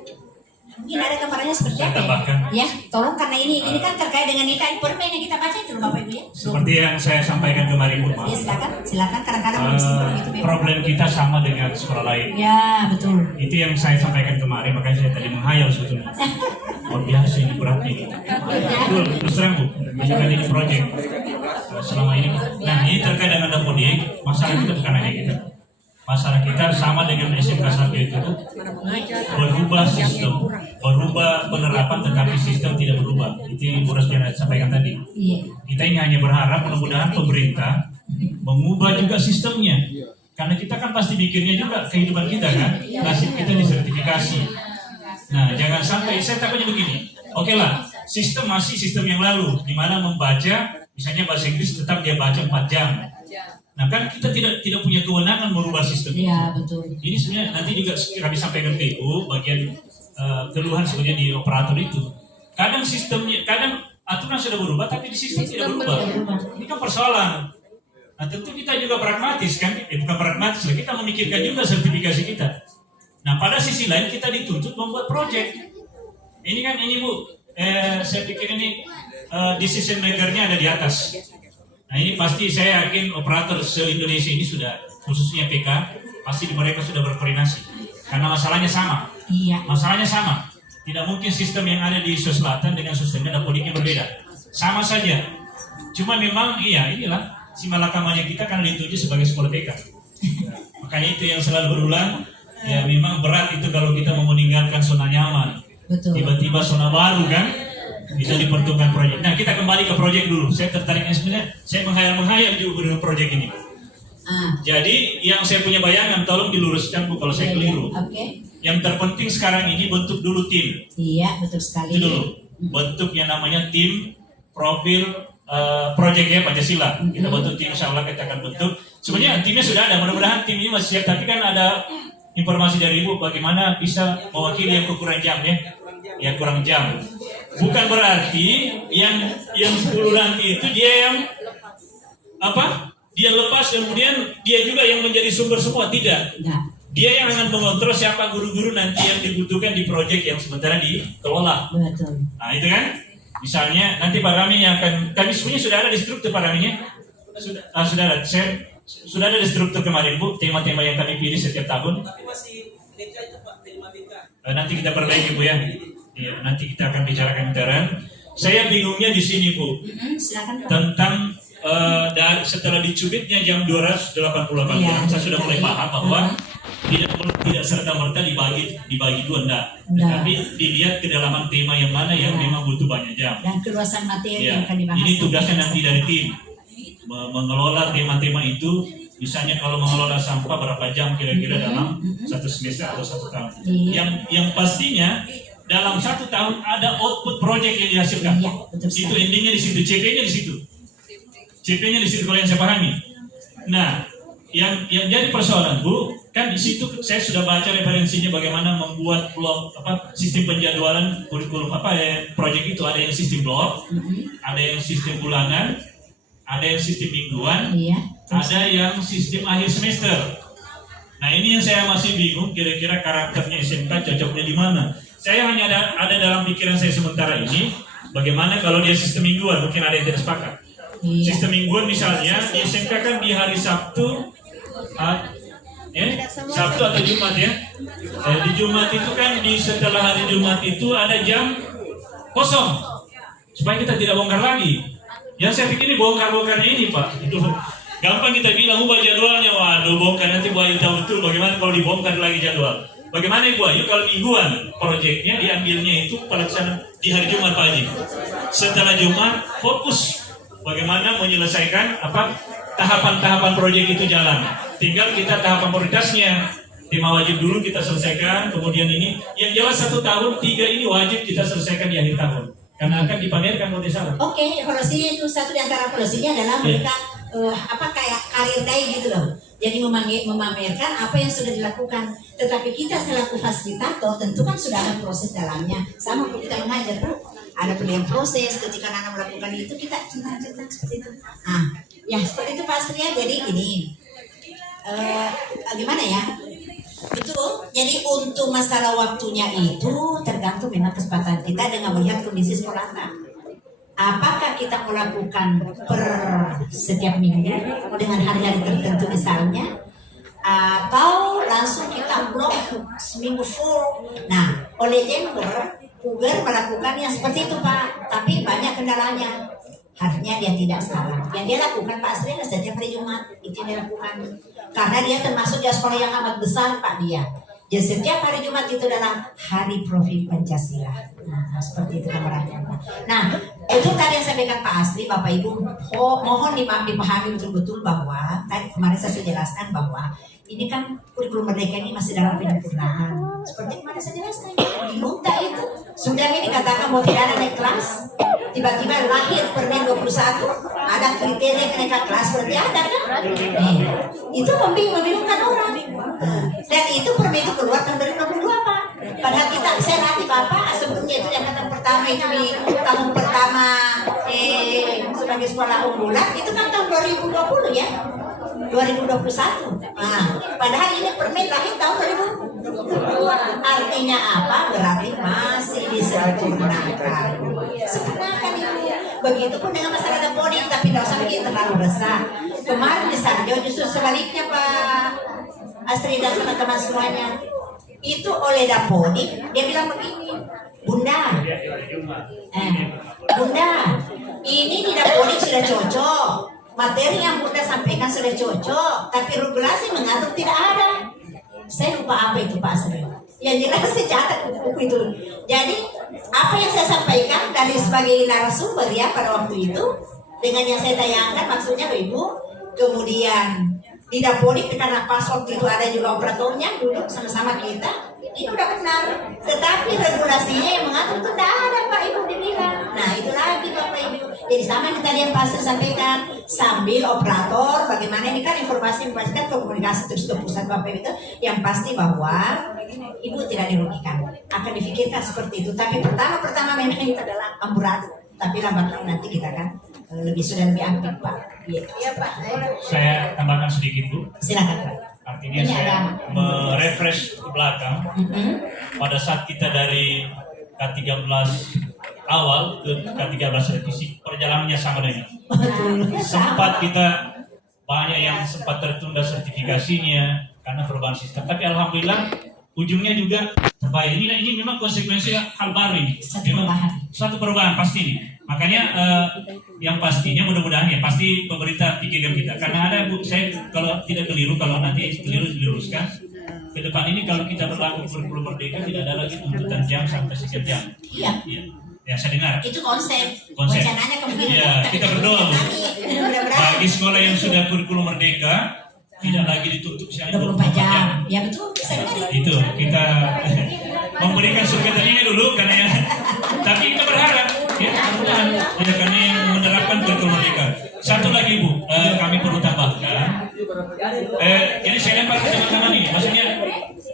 Mungkin ada gambarannya seperti Saya apa tambahkan. ya? Tolong karena ini kan terkait dengan IKN permen yang kita baca itu loh Bapak Ibu ya. Seperti yang saya sampaikan kemarin Bu, Ya silakan kadang-kadang belum simpel gitu memang. problem kita sama dengan sekolah lain. Ya betul. Itu yang saya sampaikan kemarin, makanya saya tadi menghayal sebetulnya. Oh biasa ini beratnya gitu. Betul, terus terang Bu, ini kan ini proyek selama ini. Nah ini terkait dengan dapodik, masalah kita bukan hanya kita. Masalah kita sama dengan SMK 1 itu berubah sistem, berubah penerapan tetapi sistem tidak berubah. Itu yang Bu Rosdiana sampaikan tadi. Iya. Kita ini hanya berharap mudah-mudahan pemerintah mengubah juga sistemnya. Karena kita kan pasti mikirnya juga kehidupan kita kan, nasib kita disertifikasi. Nah, jangan sampai saya takutnya begini. Oke lah, sistem masih sistem yang lalu, di mana membaca, misalnya bahasa Inggris tetap dia baca 4 jam. Nah kan kita tidak punya kewenangan merubah sistem itu. Iya betul. Ini sebenarnya nanti juga kami sampaikan ke Ibu bagian keluhan sebenarnya di operator itu. Kadang sistemnya, kadang aturan sudah berubah tapi di sistem tidak berubah. Ini kan persoalan. Nah tentu kita juga pragmatis kan, bukan pragmatis lah, kita memikirkan juga sertifikasi kita. Nah pada sisi lain kita dituntut membuat proyek. Ini kan ini Bu, saya pikir ini decision maker-nya ada di atas. Nah ini pasti saya yakin operator se-Indonesia ini sudah, khususnya PK, pasti mereka sudah berkoordinasi. Karena masalahnya sama. Iya. Masalahnya sama. Tidak mungkin sistem yang ada di Sulawesi Selatan dengan sistemnya dapodiknya berbeda. Sama saja. Cuma memang inilah si malakamanya kita kan dituju sebagai sekolah TK. Makanya itu yang selalu berulang. Ya memang berat itu kalau kita mau meninggalkan zona nyaman. Betul. Tiba-tiba zona baru kan. Kita diperuntukkan proyek. Nah kita kembali ke proyek dulu. Saya tertariknya sebenarnya, saya menghayal juga dengan proyek ini. Jadi yang saya punya bayangan, tolong diluruskan Bu kalau saya keliru. Oke. Yang terpenting sekarang ini bentuk dulu tim. Iya betul sekali. Itu dulu. Bentuk yang namanya tim, profil, proyeknya Pancasila. Kita bentuk tim, insya Allah kita akan bentuk. Sebenarnya timnya sudah ada, mudah-mudahan tim ini masih siap. Tapi kan ada informasi dari Ibu bagaimana bisa mewakili yang kurang jam ya. Yang kurang jam. Bukan berarti yang 10 nanti itu dia yang dia lepas kemudian dia juga yang menjadi sumber semua, tidak. Enggak. Dia yang akan mengontrol siapa guru-guru nanti yang dibutuhkan di proyek yang sementara dikelola. Betul. Nah itu kan, misalnya nanti Pak Rami yang akan, kami sebenarnya sudah ada di struktur Pak Raminya. Sudah ada, sudah ada di struktur kemarin Bu, tema-tema yang kami pilih setiap tahun. Tapi masih beda itu Pak, tema-tema. Nanti kita perbaiki Bu ya. Ya, nanti kita akan bicarakan intern. Saya bingungnya di sini Bu, Silakan Pak. tentang setelah dicubitnya jam 288 jam, saya sudah mulai paham bahwa tidak serta merta dibagi dua, enggak. Tapi dilihat kedalaman tema yang mana yang memang butuh banyak jam. Dan keluasan materi Ya, yang akan dibahas. ini tugasnya nanti dari tim mengelola tema-tema itu. Misalnya kalau mengelola sampah berapa jam kira-kira dalam satu semester atau 1 tahun. Yang pastinya dalam 1 tahun ada output project yang dihasilkan. Iya, betul Itu sekali. endingnya di situ, CP-nya di situ. CP-nya di situ kalau yang saya pahami. Nah, yang jadi persoalan Bu, kan di situ saya sudah baca referensinya bagaimana membuat blok sistem penjadwalan kurikulum proyek itu. Ada yang sistem blok, ada yang sistem bulanan, ada yang sistem mingguan, Iya. ada yang sistem akhir semester. Nah ini yang saya masih bingung, kira-kira karakternya SMK cocoknya di mana. Saya hanya ada dalam pikiran saya sementara ini, bagaimana kalau dia sistem mingguan, mungkin ada yang tidak sepakat. Iya. Sistem mingguan misalnya, di SMK kan di hari Sabtu, Sabtu atau Jumat ya. Di Jumat itu kan setelah hari Jumat itu ada jam kosong, supaya kita tidak bongkar lagi. Yang saya pikir ini bongkar-bongkarnya ini Pak. Itu gampang kita bilang ubah jadwalnya, waduh bongkar nanti Bu Ayu tahu betul bagaimana kalau dibongkar lagi jadwal. Bagaimana Ibu Ayu kalau mingguan proyeknya diambilnya itu pelaksanaan di hari Jumat Pak Haji. Setelah Jumat fokus bagaimana menyelesaikan tahapan-tahapan proyek itu jalan. Tinggal kita tahapan prioritasnya. Tema wajib dulu kita selesaikan, kemudian ini yang jelas 1 tahun 3 ini wajib kita selesaikan di akhir tahun. Karena akan dipamerkan kalau tidak salah. Oke, polosinya itu satu di antara polosinya adalah mereka kayak karir day gitu loh. Jadi memamerkan apa yang sudah dilakukan. Tetapi kita selaku fasilitator tentu kan sudah ada proses dalamnya. Sama kalau kita mengajar kan ada penilaian proses ketika anak melakukan itu kita centang-centang seperti itu. Nah, ya seperti itu Pak Astria. Jadi gini, gimana ya? Betul. Jadi untuk masalah waktunya itu tergantung memang kesempatan kita dengan melihat kondisi sekolah anak. Apakah kita melakukan per setiap minggu dengan hari-hari tertentu misalnya, atau langsung kita blok seminggu full. Nah, oleh Jember melakukan yang seperti itu Pak, tapi banyak kendalanya. Harusnya dia tidak salah. Yang dia lakukan Pak Asri setiap hari Jumat itu yang dia lakukan. Karena dia termasuk di sekolah yang amat besar Pak dia. Jadi setiap hari Jumat itu adalah hari profil Pancasila. Nah seperti itu gambarannya. Nah itu tadi yang saya sampaikan Pak Asri, Bapak Ibu mohon dipahami betul-betul bahwa tadi kemarin saya sudah jelaskan bahwa ini kan kurikulum merdeka ini masih dalam penyempurnaan. Seperti kemarin saya jelaskan, bingung tak itu? Sudah ini dikatakan mau tidak ada naik kelas, tiba-tiba lahir Permen 21, ada kriteria kenaikan kelas, berarti ada kan? Itu membingungkan orang. Dan itu Permen itu keluar tahun 2022 Pak. Padahal saya latih Bapak sebelumnya itu yang kata pertama itu di tahun pertama sebagai sekolah unggulan itu kan tahun 2020 ya. 2021. Nah, padahal ini Permen lahir tahun 2022. Artinya apa? Berarti masih disempurnakan. Sempurnakan itu. Begitupun dengan masalah dapodik, tapi tidak usah begitu terlalu resah. Kemarin di Sarjo justru sebaliknya Pak Astrid dan teman-teman semuanya. Itu oleh dapodik, dia bilang begini, Bunda, Bunda, ini di dapodik sudah cocok. Materi yang Bunda sampaikan sudah cocok, tapi regulasi mengatur tidak ada. Saya lupa apa itu Pak Asri. Yang jelas saya catat buku itu. Jadi apa yang saya sampaikan dari sebagai narasumber ya pada waktu itu dengan yang saya tayangkan maksudnya Ibu, kemudian di dapodik karena pas waktu itu ada juga operatornya duduk sama-sama kita, itu udah benar. Tetapi regulasinya yang mengatur itu tidak ada Pak Ibu dibilang. Nah itu lagi Bapak Ibu. Jadi sama yang tadi yang Pak Asri sampaikan, sambil operator bagaimana ini kan informasi kan komunikasi terus ke pusat Bapak Ibu itu yang pasti bahwa Ibu tidak dirugikan, akan difikirkan seperti itu. Tapi pertama memang itu adalah amburadul, tapi lambat laun nanti kita kan lebih aktif Pak. Iya Pak. Saya tambahkan sedikit Bu. Silakan Pak. Artinya Ini saya ada. merefresh ke belakang. Pada saat kita dari K13 awal ke K13 revisi, perjalanannya sama dengan sempat kita banyak yang sempat tertunda sertifikasinya karena perubahan sistem. Tapi alhamdulillah ujungnya juga terbaik. Ini memang konsekuensi hal baru ini. Memang suatu perubahan pasti ini. Makanya yang pastinya mudah-mudahan ya pasti pemerintah pikirkan kita. Karena ada Bu, saya kalau tidak keliru, kalau nanti keliru diluruskan. Ke depan ini kalau kita berlaku kurikulum merdeka tidak ada lagi tuntutan jam sampai sekian jam. Iya. Ya. Yang saya dengar. Itu konsep. Konsep. Wacananya kemudian. Ya, kita berdoa Bu. Mudah-mudahan Bagi sekolah yang sudah kurikulum merdeka tidak lagi ditutup siang 24 jam. Ya betul, saya dengar itu kita memberikan surga telinga dulu karena ya, tapi kita berharap ya mudah-mudahan ya, karena yang menerapkan kurikulum merdeka. Satu lagi Bu, kami perlu tambahkan. Jadi saya lempar ke teman-teman ini, maksudnya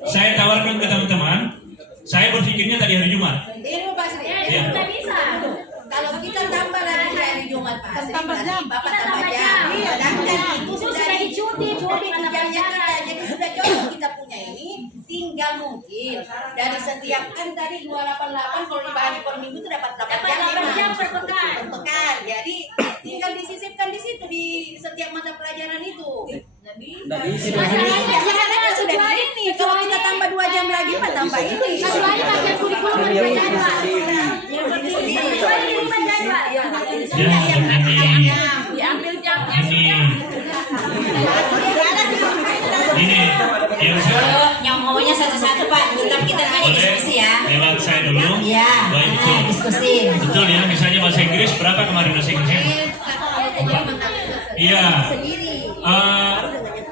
saya tawarkan ke teman-teman. Saya berpikirnya tadi hari Jumat. Ini Pak Sri, Ya. kita bisa. Kalau kita tambah lagi hari Jumat Pak Sri, berarti Bapak tambah jam. Sedangkan itu sudah dicuti di jamnya kita, jadi sudah jauh kita punya ini. Tinggal mungkin dari setiap kan tadi 288 kalau dibagi per minggu itu dapat 8 jam per pekan. Jadi tinggal disisipkan di situ di setiap mata pelajaran itu. Masalahnya sudah ini. Kalau kita tambah 2 jam lagi, Pak tambah ini. Masalahnya bagian kurikulum berbeda, Pak. Yang penting diambil jam. Ini yang saya yang maunya satu-satu Pak, tetap kita hanya boleh diskusi ya. lewat saya dulu. Iya, Baik betul. diskusi. Betul ya, misalnya bahasa Inggris berapa kemarin bahasa Inggrisnya? Iya.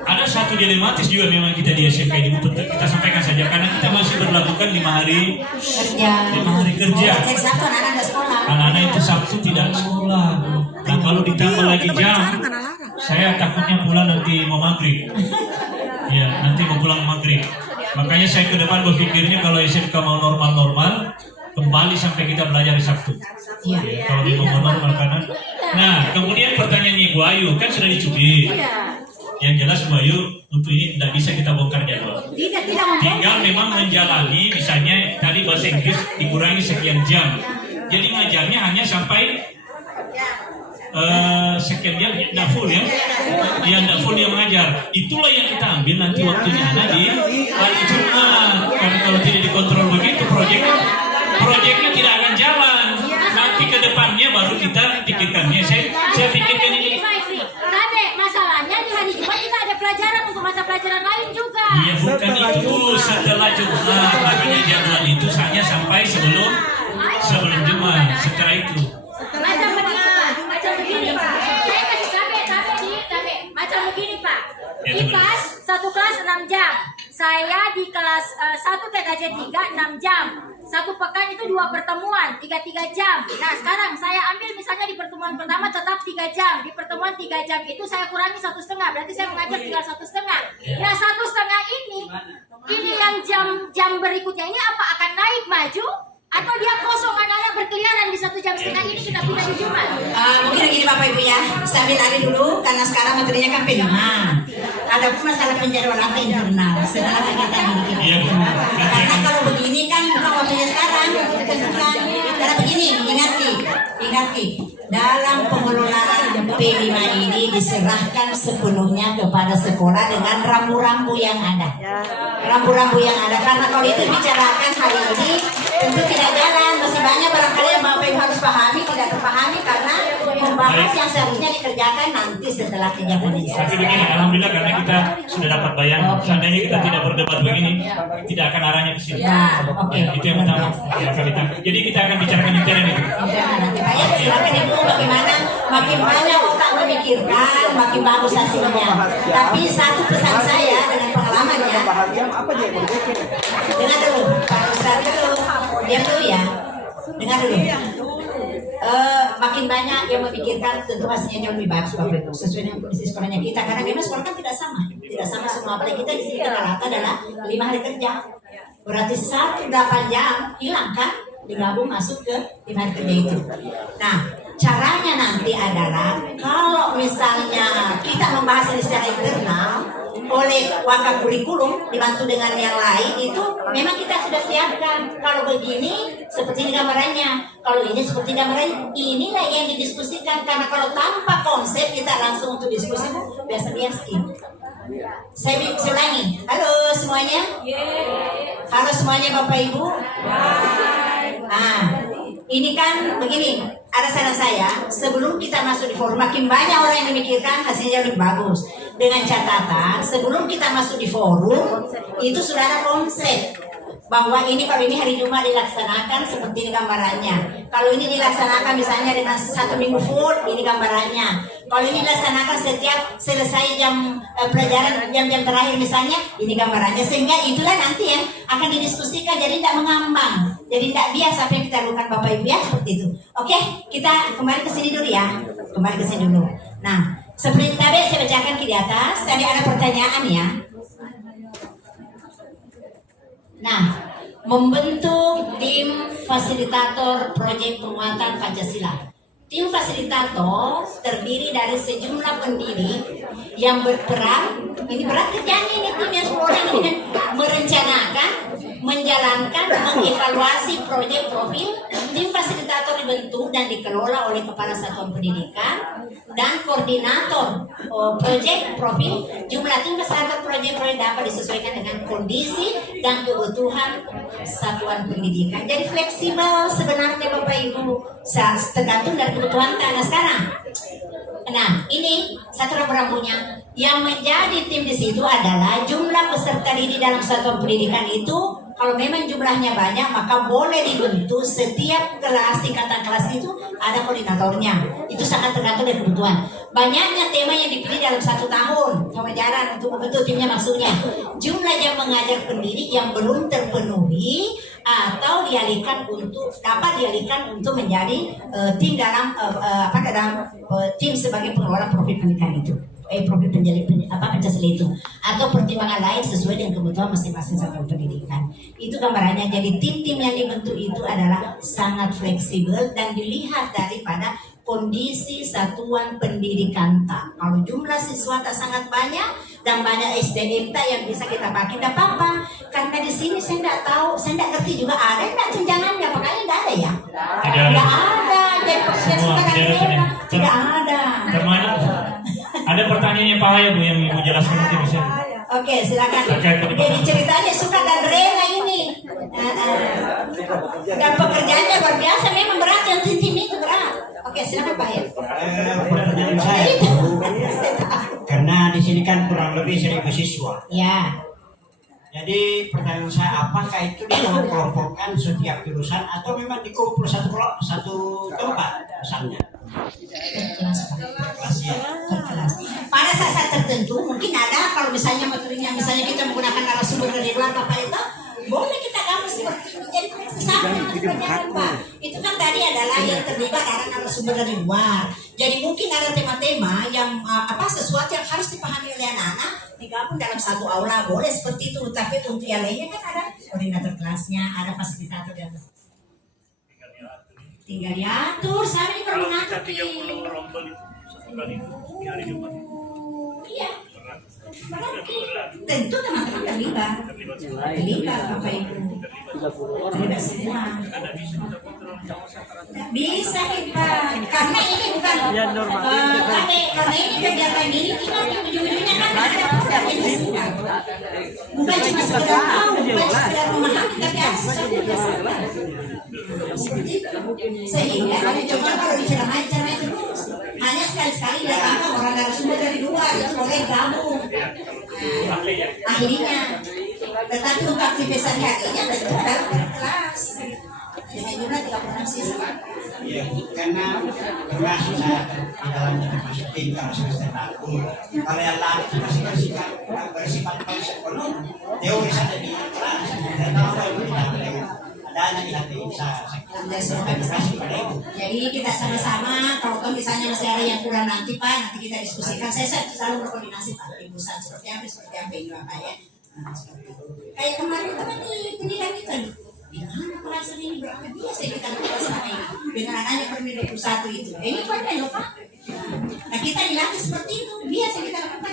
Ada satu dilematis juga memang kita di SMK ini kita sampaikan saja karena kita masih berlakukan 5 hari Kerja. 5 hari kerja. Hari Sabtu anak-anak nggak sekolah. Anak-anak itu Sabtu tidak sekolah. Nah kalau ditambah lagi jam, saya takutnya pulang nanti mau maghrib. Ya nanti mau pulang maghrib. Makanya saya ke depan berpikirnya kalau SMK mau normal-normal, kembali sampai kita belajar di Sabtu. Iya. Ya, kalau memang mau normal karena. Nah kemudian pertanyaannya Bu Ayu kan sudah dicubit. Yang jelas Bu Ayu untuk ini tidak bisa kita bongkar jadwal. Tinggal memang menjalani misalnya tadi bahasa Inggris dikurangi sekian jam. Jadi ngajarnya hanya sampai sekian jam, tidak full ya. Ya tidak full dia mengajar. Itulah yang kita ambil nanti waktunya ada di hari Jumat. Karena kalau tidak dikontrol begitu proyeknya tidak akan jalan. Nanti ke depannya baru kita pikirkannya. Saya pikirkan ini. Masalahnya di hari Jumat kita ada pelajaran untuk mata pelajaran lain juga. Iya bukan itu dulu setelah Jumat. Makanya jadwal itu hanya sampai sebelum Jumat. Setelah itu. Macam begini Pak. Saya kasih tabe. Macam begini Pak. Ya, IPAS satu kelas 6 jam. Saya di kelas 1 TKJ 3 6 jam. Satu pekan itu 2 pertemuan, 3 jam. Nah sekarang saya ambil misalnya di pertemuan pertama tetap 3 jam. Di pertemuan 3 jam itu saya kurangi 1,5. Berarti saya mengajar tinggal 1,5. Nah 1,5 ini yang jam berikutnya ini apa akan naik maju? Atau dia kosong anak-anak berkeliaran di 1,5 jam ini sudah pindah di Jumat? Mungkin gini Bapak Ibu ya, sambil lari dulu karena sekarang materinya kan P5. Ada pun masalah penjadwalan internal setelah kita bikin. Iya. Karena kalau begini kan bukan waktunya sekarang untuk ditentukan. Karena begini, ingat dalam pengelolaan P5 ini diserahkan sepenuhnya kepada sekolah dengan rambu-rambu yang ada. Rambu-rambu yang ada karena kalau itu bicarakan hari ini tentu tidak jalan, masih banyak barangkali yang Bapak Ibu harus pahami, tidak terpahami karena membahas yang seharusnya dikerjakan nanti setelah kejadian ini. Tapi begini, alhamdulillah karena kita sudah dapat bayang, seandainya kita tidak berdebat begini, tidak akan arahnya ke sini. Oke. Itu yang utama. Jadi kita akan bicarakan intern itu. Nanti Pak ya, silakan Ibu bagaimana makin banyak otak memikirkan, makin bagus hasilnya. Tapi satu pesan saya dengan pengalamannya, dengar dulu, Pak Ustadz dulu, diam dulu ya, dengar dulu. Makin banyak yang memikirkan tentu hasilnya jauh lebih bagus Bapak Ibu sesuai dengan kondisi sekolahnya kita karena memang sekolah kan tidak sama semua apalagi kita di sini rata adalah 5 hari kerja berarti 8 jam hilang kan digabung masuk ke 5 hari kerja itu. Nah caranya nanti adalah kalau misalnya pembahasan secara internal oleh wakil kurikulum dibantu dengan yang lain itu memang kita sudah siapkan. Kalau begini seperti ini gambarannya, kalau ini seperti gambarannya. Inilah yang didiskusikan, karena kalau tanpa konsep kita langsung untuk diskusi biasa-biasa. Saya ulangi. Halo semuanya. Halo semuanya Bapak Ibu. Ini kan begini, ada saran saya, sebelum kita masuk di forum, makin banyak orang yang memikirkan hasilnya lebih bagus. Dengan catatan, sebelum kita masuk di forum, itu sudah ada konsep. Bahwa ini kalau ini hari Jumat dilaksanakan seperti ini gambarannya. Kalau ini dilaksanakan misalnya dengan 1 minggu full, ini gambarannya. Kalau ini dilaksanakan setiap selesai jam pelajaran, jam-jam terakhir misalnya, ini gambarannya. Sehingga itulah nanti yang akan didiskusikan, jadi tidak mengambang. Jadi tidak biasa apa yang kita lakukan Bapak Ibu ya, seperti itu. Oke, kita kembali ke sini dulu ya. Kembali ke sini dulu. Nah, seperti tadi saya bacakan di atas, tadi ada pertanyaan ya. Nah, membentuk tim fasilitator proyek penguatan Pancasila. Tim fasilitator terdiri dari sejumlah pendidik yang berperan, ini berat kerjanya ini tim yang 10 orang ini kan, merencanakan, menjalankan, mengevaluasi proyek profil. Tim fasilitator dibentuk dan dikelola oleh Kepala Satuan Pendidikan dan koordinator proyek profil. Jumlah tim fasilitator proyek dapat disesuaikan dengan kondisi dan kebutuhan satuan pendidikan. Jadi fleksibel sebenarnya Bapak Ibu, tergantung dari kebutuhan karena sekarang. Nah, ini satu rambu-rambunya. Yang menjadi tim di situ adalah jumlah peserta didik dalam satuan pendidikan itu. Kalau memang jumlahnya banyak, maka boleh dibentuk setiap kelas, tingkatan kelas itu ada koordinatornya. Itu sangat tergantung dari kebutuhan. Banyaknya tema yang dipilih dalam 1 tahun pengajaran untuk membentuk timnya, maksudnya jumlah yang mengajar pendidik yang belum terpenuhi atau dapat dialihkan untuk menjadi tim dalam tim sebagai pengelola profil pendidikan itu. Profil Pancasila itu, atau pertimbangan lain sesuai dengan kebutuhan masing-masing satuan pendidikan. Itu gambarannya. Jadi tim-tim yang dibentuk itu adalah sangat fleksibel dan dilihat daripada kondisi satuan pendidikan. Kalau jumlah siswa sangat banyak dan banyak SDM yang bisa kita pakai, tidak apa-apa. Karena di sini saya tidak tahu, saya tidak ngerti juga ada tidak jenjangannya, makanya tidak ada ya. Tidak ada. Tidak ada. Ada pertanyaannya Pak Haya Bu yang Ibu jelaskan nanti bisa. Oke, silakan. Jadi ceritanya suka dan rela ini. Dan pekerjaannya luar biasa, memang berat, yang tim itu berat. Oke, silakan Pak Haya. Pertanyaan saya karena di sini kan kurang lebih 1.000 siswa. Ya. Jadi pertanyaan saya, apakah itu dikelompokkan setiap jurusan atau memang dikumpul satu tempat misalnya? Terkelas. Pada saat tertentu mungkin ada, kalau misalnya materinya misalnya kita menggunakan narasumber dari luar Bapak itu, boleh kita gambar seperti itu. Jadi sama dengan Pak. Itu kan tadi adalah yang terlibat ada narasumber dari luar. Jadi mungkin ada tema-tema yang sesuatu yang harus dipahami oleh anak-anak digabung dalam satu aula, boleh seperti itu. Tapi untuk yang lainnya kan ada koordinator kelasnya, ada fasilitator dan tinggal diatur. Saya ini perlu Kalau kita nanti. 30 rombel itu satu kali di hari Jumat. Iya. Tentu teman-teman terlibat Bapak Ibu. Terlibat semua. Bisa kita, karena ini bukan karena ini kegiatan ini kita ujung-ujungnya kan ada program ini semua. Bukan cuma sekedar tahu, bukan sekedar memahami, tapi ada sesuatu yang dilakukan. Sehingga ada cocok kalau diceramain terus. Hanya sekali-sekali datang orang dari sumber dari luar itu boleh gabung. Ahlinya. Tetapi untuk aktivitas harinya tentu adalah kelas. Dengan jumlah 36 siswa. Iya, karena termasuk saya di dalamnya termasuk tim kalau semester lalu. Kalau yang lain masih bersifat konsep penuh, teori saja di kelas. Dan apa yang kita dengan adanya di hati saya. Jadi kita sama-sama, kalau misalnya masih ada yang kurang nanti Pak, nanti kita diskusikan. Saya selalu berkoordinasi Pak, di pusat seperti apa ini Pak ya. Nah, seperti itu. Kayak kemarin kan di pendidikan kita, gimana perasaan ini berapa biasa kita lakukan selama ini dengan adanya Permen 21 itu. Ini Pak, Pak. Nah kita dilatih seperti itu, biasa kita lakukan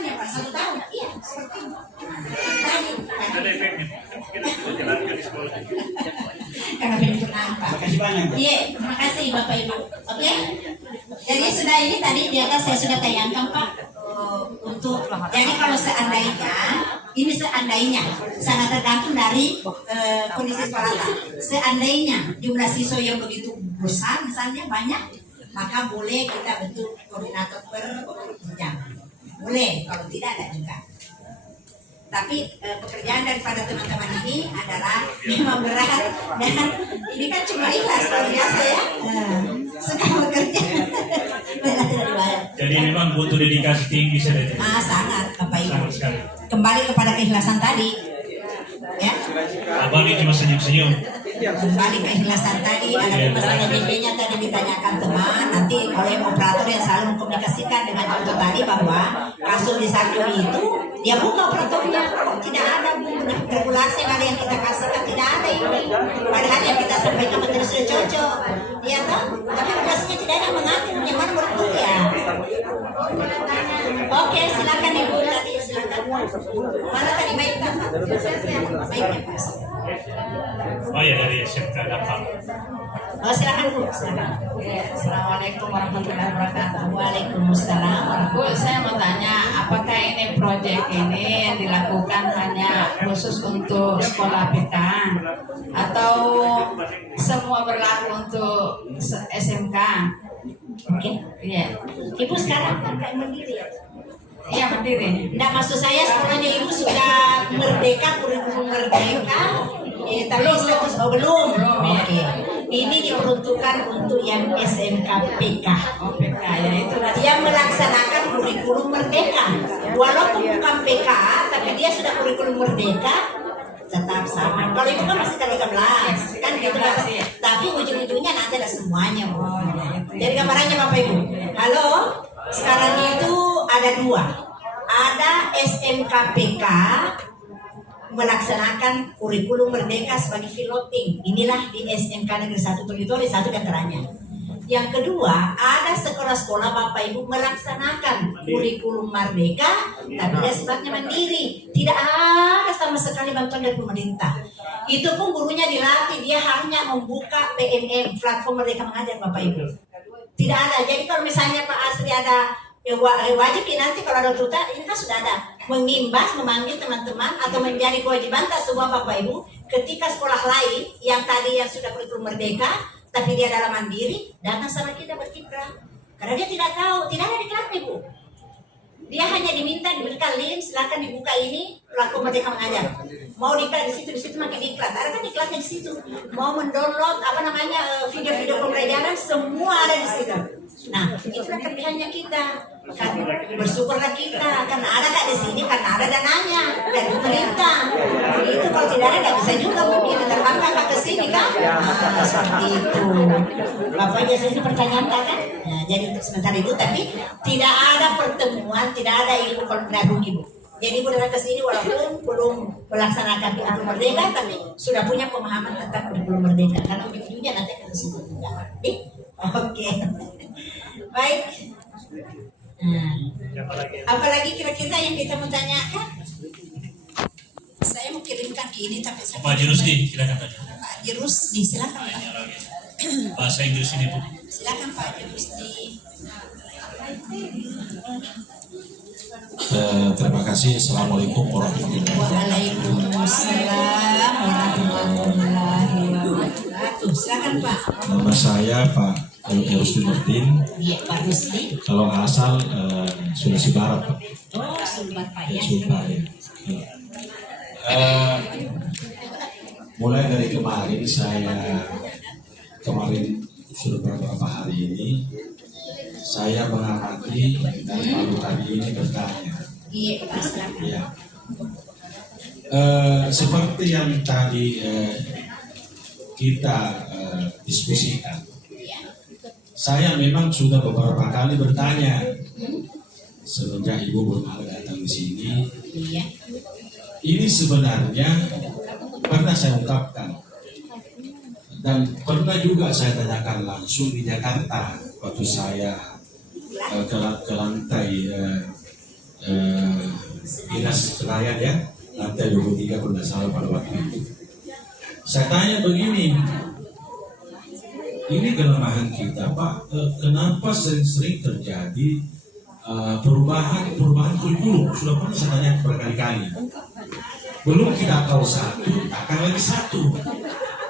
banyak. Bu. Iya, terima kasih Bapak Ibu. Oke. Jadi sudah ini tadi di atas saya sudah tayangkan Pak. Untuk jadi kalau seandainya ini seandainya sangat tergantung dari kondisi sekolah. Seandainya jumlah siswa yang begitu besar misalnya banyak, maka boleh kita bentuk koordinator per jam. Boleh, kalau tidak ada juga. Tapi pekerjaan daripada teman-teman ini adalah memang berat dan ini kan cuma ikhlas luar biasa ya. Suka bekerja tidak dibayar. Jadi memang butuh dedikasi tinggi saja. Sangat Bapak Ibu. Sangat sekali. Kembali kepada keikhlasan tadi, ya. Abang ini cuma senyum-senyum. Kembali keikhlasan tadi, ada masalah BB-nya tadi ditanyakan teman, nanti oleh operator yang selalu mengkomunikasikan dengan contoh tadi bahwa kasus di Sarjo itu dia buka operatornya, kok tidak ada regulasi ada yang kita kasihkan, tidak ada ini. Padahal yang kita sampaikan betul sudah cocok, ya kan? Tapi regulasinya tidak ada yang mengatur, yang mana menurut ya. Oke, silakan Ibu tadi, silakan. Mana tadi baiknya Pak? Baiknya Pak. Oh ya, dari SMK Dapat. Oh silakan Bu, silakan. Assalamualaikum warahmatullahi wabarakatuh. Waalaikumsalam. Bu, saya mau tanya, apakah ini proyek ini yang dilakukan hanya khusus untuk sekolah PK atau semua berlaku untuk SMK? Oke. Iya, Ibu sekarang kan kayak mandiri ya? iya berdiri. Nah maksud saya sekolahnya Ibu sudah merdeka, kurikulum merdeka, tapi status belum. Oke. Ini diperuntukkan untuk yang SMK PK. Oh, PK ya itu. Yang melaksanakan kurikulum merdeka. Walaupun bukan PK, tapi dia sudah kurikulum merdeka, tetap sama. Kalau Ibu kan masih 13, kan gitu kan. Tapi ujung-ujungnya nanti ada semuanya, Bu. Jadi gambarannya Bapak Ibu. Halo, sekarang itu ada dua. Ada SMK PK melaksanakan kurikulum merdeka sebagai piloting. Inilah di SMK Negeri 1 Tolitori, satu diantaranya. Yang kedua, ada sekolah-sekolah Bapak Ibu melaksanakan kurikulum merdeka, tapi dia sifatnya mandiri. Tidak ada sama sekali bantuan dari pemerintah. Itu pun gurunya dilatih, dia hanya membuka PMM, platform Merdeka Mengajar Bapak Ibu. Tidak ada. Jadi kalau misalnya Pak Asri ada wajib nanti kalau ada tuta, ini kan sudah ada. Mengimbas, memanggil teman-teman atau menjadi kewajiban semua Bapak Ibu ketika sekolah lain yang tadi yang sudah kurikulum merdeka, tapi dia dalam mandiri, datang sama kita berkiprah. Karena dia tidak tahu, tidak ada diklat Ibu. Dia hanya diminta diberikan link, silakan dibuka ini platform Merdeka Mengajar. Mau diklat di situ makin diklat. Ada kan diklatnya di situ. Mau mendownload video-video pembelajaran semua ada di situ. Nah, itulah kelebihannya kita. Kan bersyukurlah kita karena ada kak di sini, karena ada dananya dari pemerintah. Itu kalau tidak ada nggak bisa juga mungkin terbangkan kak ke sini kan. Seperti itu. Bapak biasanya pertanyaan kan? Nah, jadi untuk sebentar itu, tapi tidak ada pertemuan, tidak ada ilmu konfirmasi Ibu. Jadi Ibu datang ke sini walaupun belum melaksanakan kurikulum merdeka, tapi sudah punya pemahaman tentang kurikulum merdeka. Karena ujung-ujungnya nanti ke situ juga. Oke. Baik. Apalagi kira-kira yang kita mau tanyakan? Saya mau kirimkan ke ini tapi saya Pak Jirusdi, silakan Pak. Pak Jirusdi, silakan Pak. Bahasa Inggris ini Bu. Silakan Pak Jirusdi. Terima kasih. Assalamualaikum warahmatullahi wabarakatuh. Waalaikumsalam warahmatullahi wabarakatuh. Silakan Pak. Nama saya Pak Rusdi Martin. Iya Pak Rusdi. Kalau asal Sulawesi Barat, Pak. Oh, Sulbat Pak ya. Sulbar, ya. Mulai dari kemarin sudah beberapa hari ini saya mengamati dan baru hari ini bertanya. Iya Pak, silakan. Ya. Seperti yang tadi kita diskusikan, saya memang sudah beberapa kali bertanya semenjak Ibu belum datang di sini. Iya. Ini sebenarnya pernah saya ungkapkan dan pernah juga saya tanyakan langsung di Jakarta waktu saya ke lantai dinas Senayan ya, lantai 23 kalau tidak salah pada waktu itu. Saya tanya begini, ini kelemahan kita, Pak. Kenapa sering-sering terjadi perubahan kurikulum? Sudah pernah saya tanya berkali-kali. Belum kita tahu satu, akan lagi satu.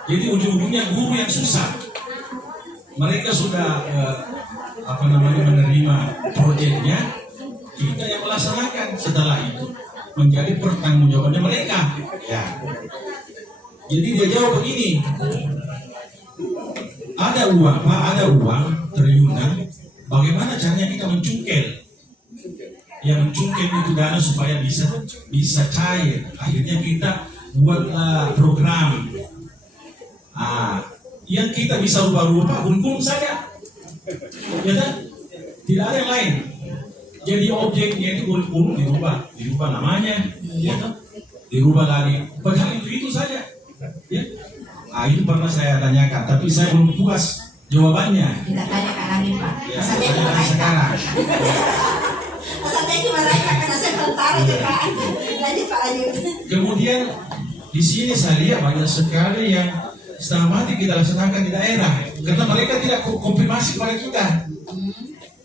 Jadi ujung-ujungnya guru yang susah. Mereka sudah menerima proyeknya, kita yang melaksanakan. Setelah itu menjadi pertanggungjawabannya mereka. Ya. Jadi dia jawab begini. Ada uang, Pak, ada uang triliunan. Bagaimana caranya kita mencungkel? Yang mencungkel itu dana supaya bisa cair. Akhirnya kita buatlah program. Yang kita bisa rubah-rubah kurikulum saja. Ya kan? Tidak ada yang lain. Jadi objeknya itu kurikulum dirubah namanya, ya kan? Dirubah lagi. Padahal itu saja. Ya. Itu pernah saya tanyakan, tapi saya belum puas jawabannya. Kita tanya Kak Langit, Pak. Ya, Masa dia sekarang. Masa dia dimarahin karena saya tertarik ya Pak. Lanjut Pak, lanjut. Kemudian di sini saya lihat banyak sekali yang setengah mati kita laksanakan di daerah karena mereka tidak konfirmasi kepada kita.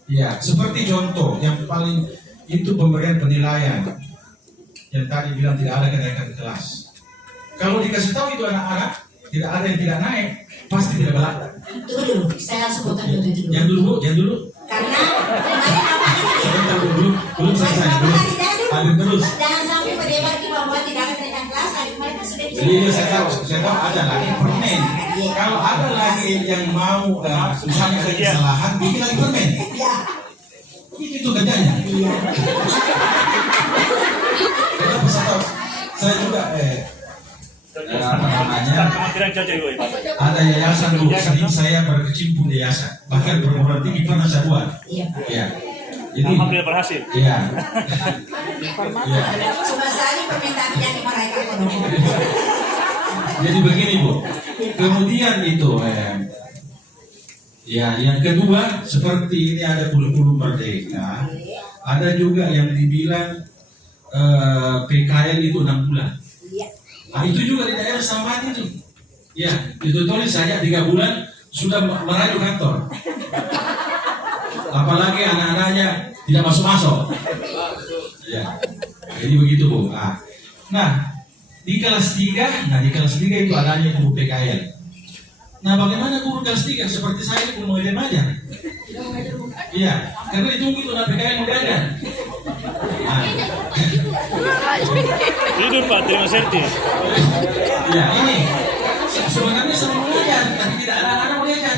Ya, seperti contoh yang paling itu pemberian penilaian yang tadi bilang tidak ada kenaikan kelas. Kalau dikasih tahu itu anak-anak tidak ada yang tidak naik, pasti tidak belakang. Tunggu dulu, saya sebutkan dulu. Yang dulu. Karena kemarin apa ini? Sebentar belum selesai. Ada terus. Jangan sampai berdebat di bawah tidak ada kenaikan kelas. Kemarin kan sudah Jadi saya tahu ada lagi permen. Kalau ada lagi yang mau misalnya ada kesalahan, bikin lagi permen. Ya. Itu kerjanya. Kenapa saya juga Kementerian Jaja gue. ada yayasan dulu, sering saya berkecimpung di yayasan, bahkan perguruan tinggi pernah saya buat. Iya Pak. Ya. Jadi, Alhamdulillah berhasil. ya. Cuma saya permintaan yang dimarahin ekonomi. Jadi begini Bu, kemudian itu ya yang kedua seperti ini ada kurikulum merdeka, ada juga yang dibilang PKL itu 6 bulan. Itu juga di daerah sama itu. Ya, itu tulis saja 3 bulan sudah merayu kantor. Apalagi anak-anaknya tidak masuk-masuk. Ya, jadi begitu Bu. Nah, di kelas 3 itu adanya guru PKL. Nah, bagaimana guru kelas 3 seperti saya itu mau ngajar? Iya, karena ditunggu itu PKL mau ngajar. Tidur Pak, terima servis. Ya, ini sebenarnya sama mengajar, tapi tidak ada anak mengajar.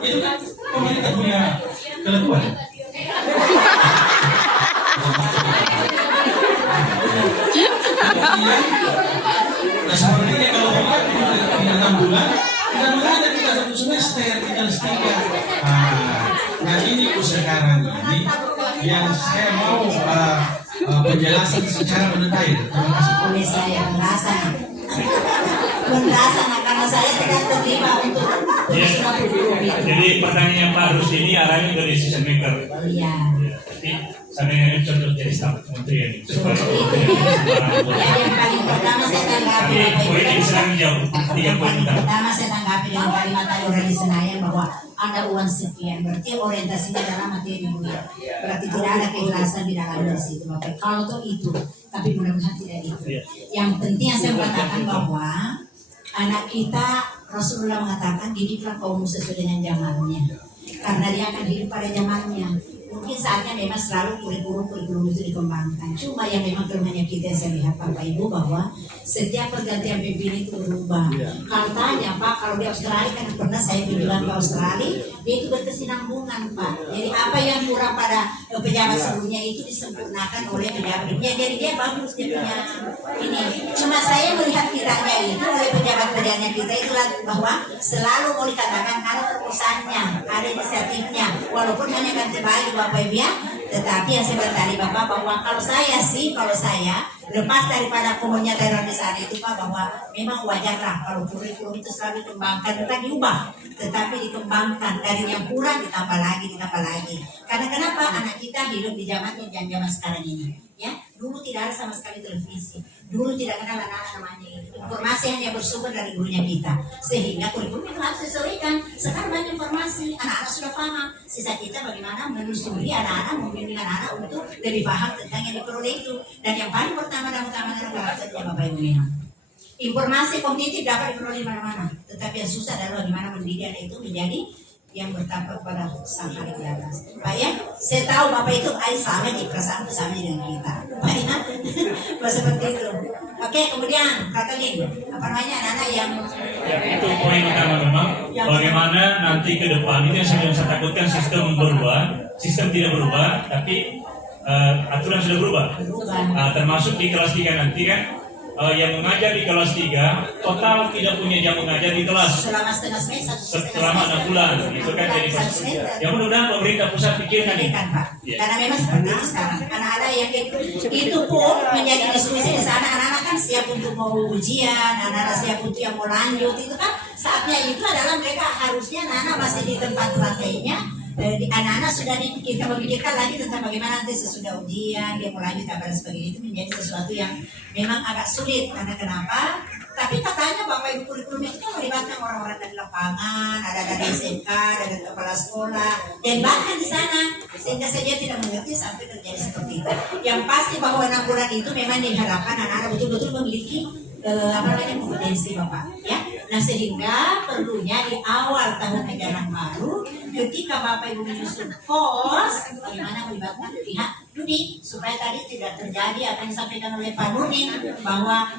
Itu kan pemerintah punya kelebihan. Nah, sepertinya kalau bukan tidak 6 bulan, tidak mengajar kita 1 semester, kita 3. Nah, ini sekarang ini yang saya mau penjelasan secara mendetail. Terima kasih. Oleh saya merasa karena saya tidak terlibat untuk surat kurikulum itu. Jadi pertanyaannya Pak Rusdi ini arahnya dari decision maker. Iya. Jadi saya contoh jadi staf kementerian ini. Ya, yang paling pertama saya tanggapi Tapi Bapak poin ini sekarang jauh 3 poin utama. Pertama saya tanggapi dengan kalimat tadi orang di Senayan bahwa ada uang sekian, berarti orientasinya dalam materi Bu ya. Berarti tidak ada keikhlasan di dalamnya situ Bapak. Kalau itu, tapi mudah-mudahan tidak itu. Yang penting yang saya katakan bahwa anak kita Rasulullah mengatakan didiklah kaum sesuai dengan zamannya, karena dia akan hidup pada zamannya. Mungkin saatnya memang selalu kurikulum itu dikembangkan. Cuma yang memang kelemahannya kita yang saya lihat Bapak Ibu bahwa setiap pergantian pimpinan itu berubah. Kalau tanya Pak, kalau di Australia kan pernah saya bilang ke Australia, dia itu berkesinambungan Pak. Jadi apa yang kurang pada pejabat sebelumnya itu disempurnakan oleh pejabat berikutnya. Jadi dia bagus dia punya ini. Cuma saya melihat kitanya itu oleh pejabat-pejabatnya kita itu bahwa selalu mau dikatakan ada terusannya, ada inisiatifnya, walaupun hanya ganti baju Bapak Ibu ya. Tetapi yang saya bertanya Bapak bahwa kalau saya lepas daripada komunnya teror di sana itu Pak, bahwa memang wajarlah kalau kurikulum itu selalu dikembangkan, bukan diubah, tetapi dikembangkan dari yang kurang ditambah lagi. Karena kenapa anak kita hidup di zaman sekarang ini? Ya, dulu tidak ada sama sekali televisi. Dulu tidak kenal anak-anak namanya itu. Informasi hanya bersumber dari gurunya kita. Sehingga kurikulum itu harus disesuaikan. Sekarang banyak informasi, anak-anak sudah paham. Sisa kita bagaimana menelusuri anak-anak, membimbing anak-anak untuk lebih paham tentang yang diperoleh itu. Dan yang paling pertama dan utama adalah Bapak Ibu Memang. Informasi kognitif dapat diperoleh di mana-mana. Tetapi yang susah adalah bagaimana mendidik anak itu menjadi yang bertampak pada sang hari di atas. Pak ya, saya tahu Bapak itu sama di perasaan sama dengan kita. Pak ya, seperti itu. Oke, kemudian kata Lin, apa namanya anak-anak yang Ya, itu poin utama memang bagaimana nanti ke depan ini yang saya takutkan sistem berubah, sistem tidak berubah, tapi aturan sudah berubah. Termasuk di kelas 3 nanti kan yang mengajar di kelas 3 total tidak punya jam mengajar di kelas selama setengah semester, selama 6 bulan itu kan jadi ya mudah-mudahan pemerintah pusat pikirkan nih. kan Pak, Ya. karena memang seperti itu sekarang anak-anak yang itu pun menjadi diskusi di sana. Anak-anak kan siap untuk mau ujian, anak-anak siap untuk yang mau lanjut, itu kan saatnya itu adalah mereka harusnya anak-anak masih di tempat prakteknya. Anak-anak sudah memikirkan lagi tentang bagaimana nanti sesudah ujian dia mau lanjut apa dan sebagainya. Itu menjadi sesuatu yang memang agak sulit. Karena kenapa? Tapi katanya Bapak Ibu kurikulum itu kan melibatkan orang-orang dari lapangan, ada dari SMK, dari kepala sekolah, dan bahkan di sana sehingga saja tidak mengerti sampai terjadi seperti itu. Yang pasti bahwa 6 bulan itu memang diharapkan anak-anak betul-betul memiliki kompetensi Bapak, ya. Nah sehingga perlunya di awal tahun ajaran baru, ketika Bapak Ibu menyusun kos, bagaimana melibatkan pihak Dudi supaya tadi tidak terjadi apa yang disampaikan oleh Pak Nurdin bahwa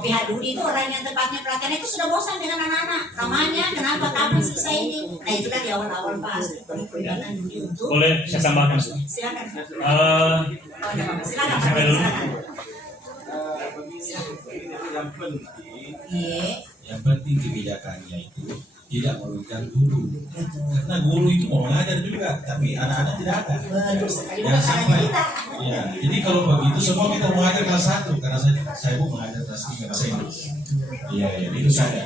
pihak Dudi itu orang yang tepatnya pelatihan itu sudah bosan dengan anak-anak. Namanya kenapa kapan selesai ini? Nah itu kan di awal-awal Pak pelibatan Dudi untuk. Boleh saya tambahkan? Silakan. Silakan. Sampai dulu. Yang penting, Iya. yang penting kebijakannya itu tidak merugikan guru. Karena guru itu mau mengajar juga, tapi anak-anak tidak ada. Betul sekali. Jangan sampai. Ya, jadi kalau begitu semua kita mengajar kelas 1 karena saya mau mengajar kelas 3 bahasa Inggris. Iya, ya, itu saja.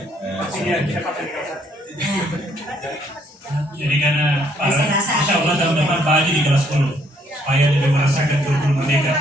Jadi karena insya Allah tahun depan Pak Haji di kelas 10 supaya lebih merasakan kurikulum merdeka.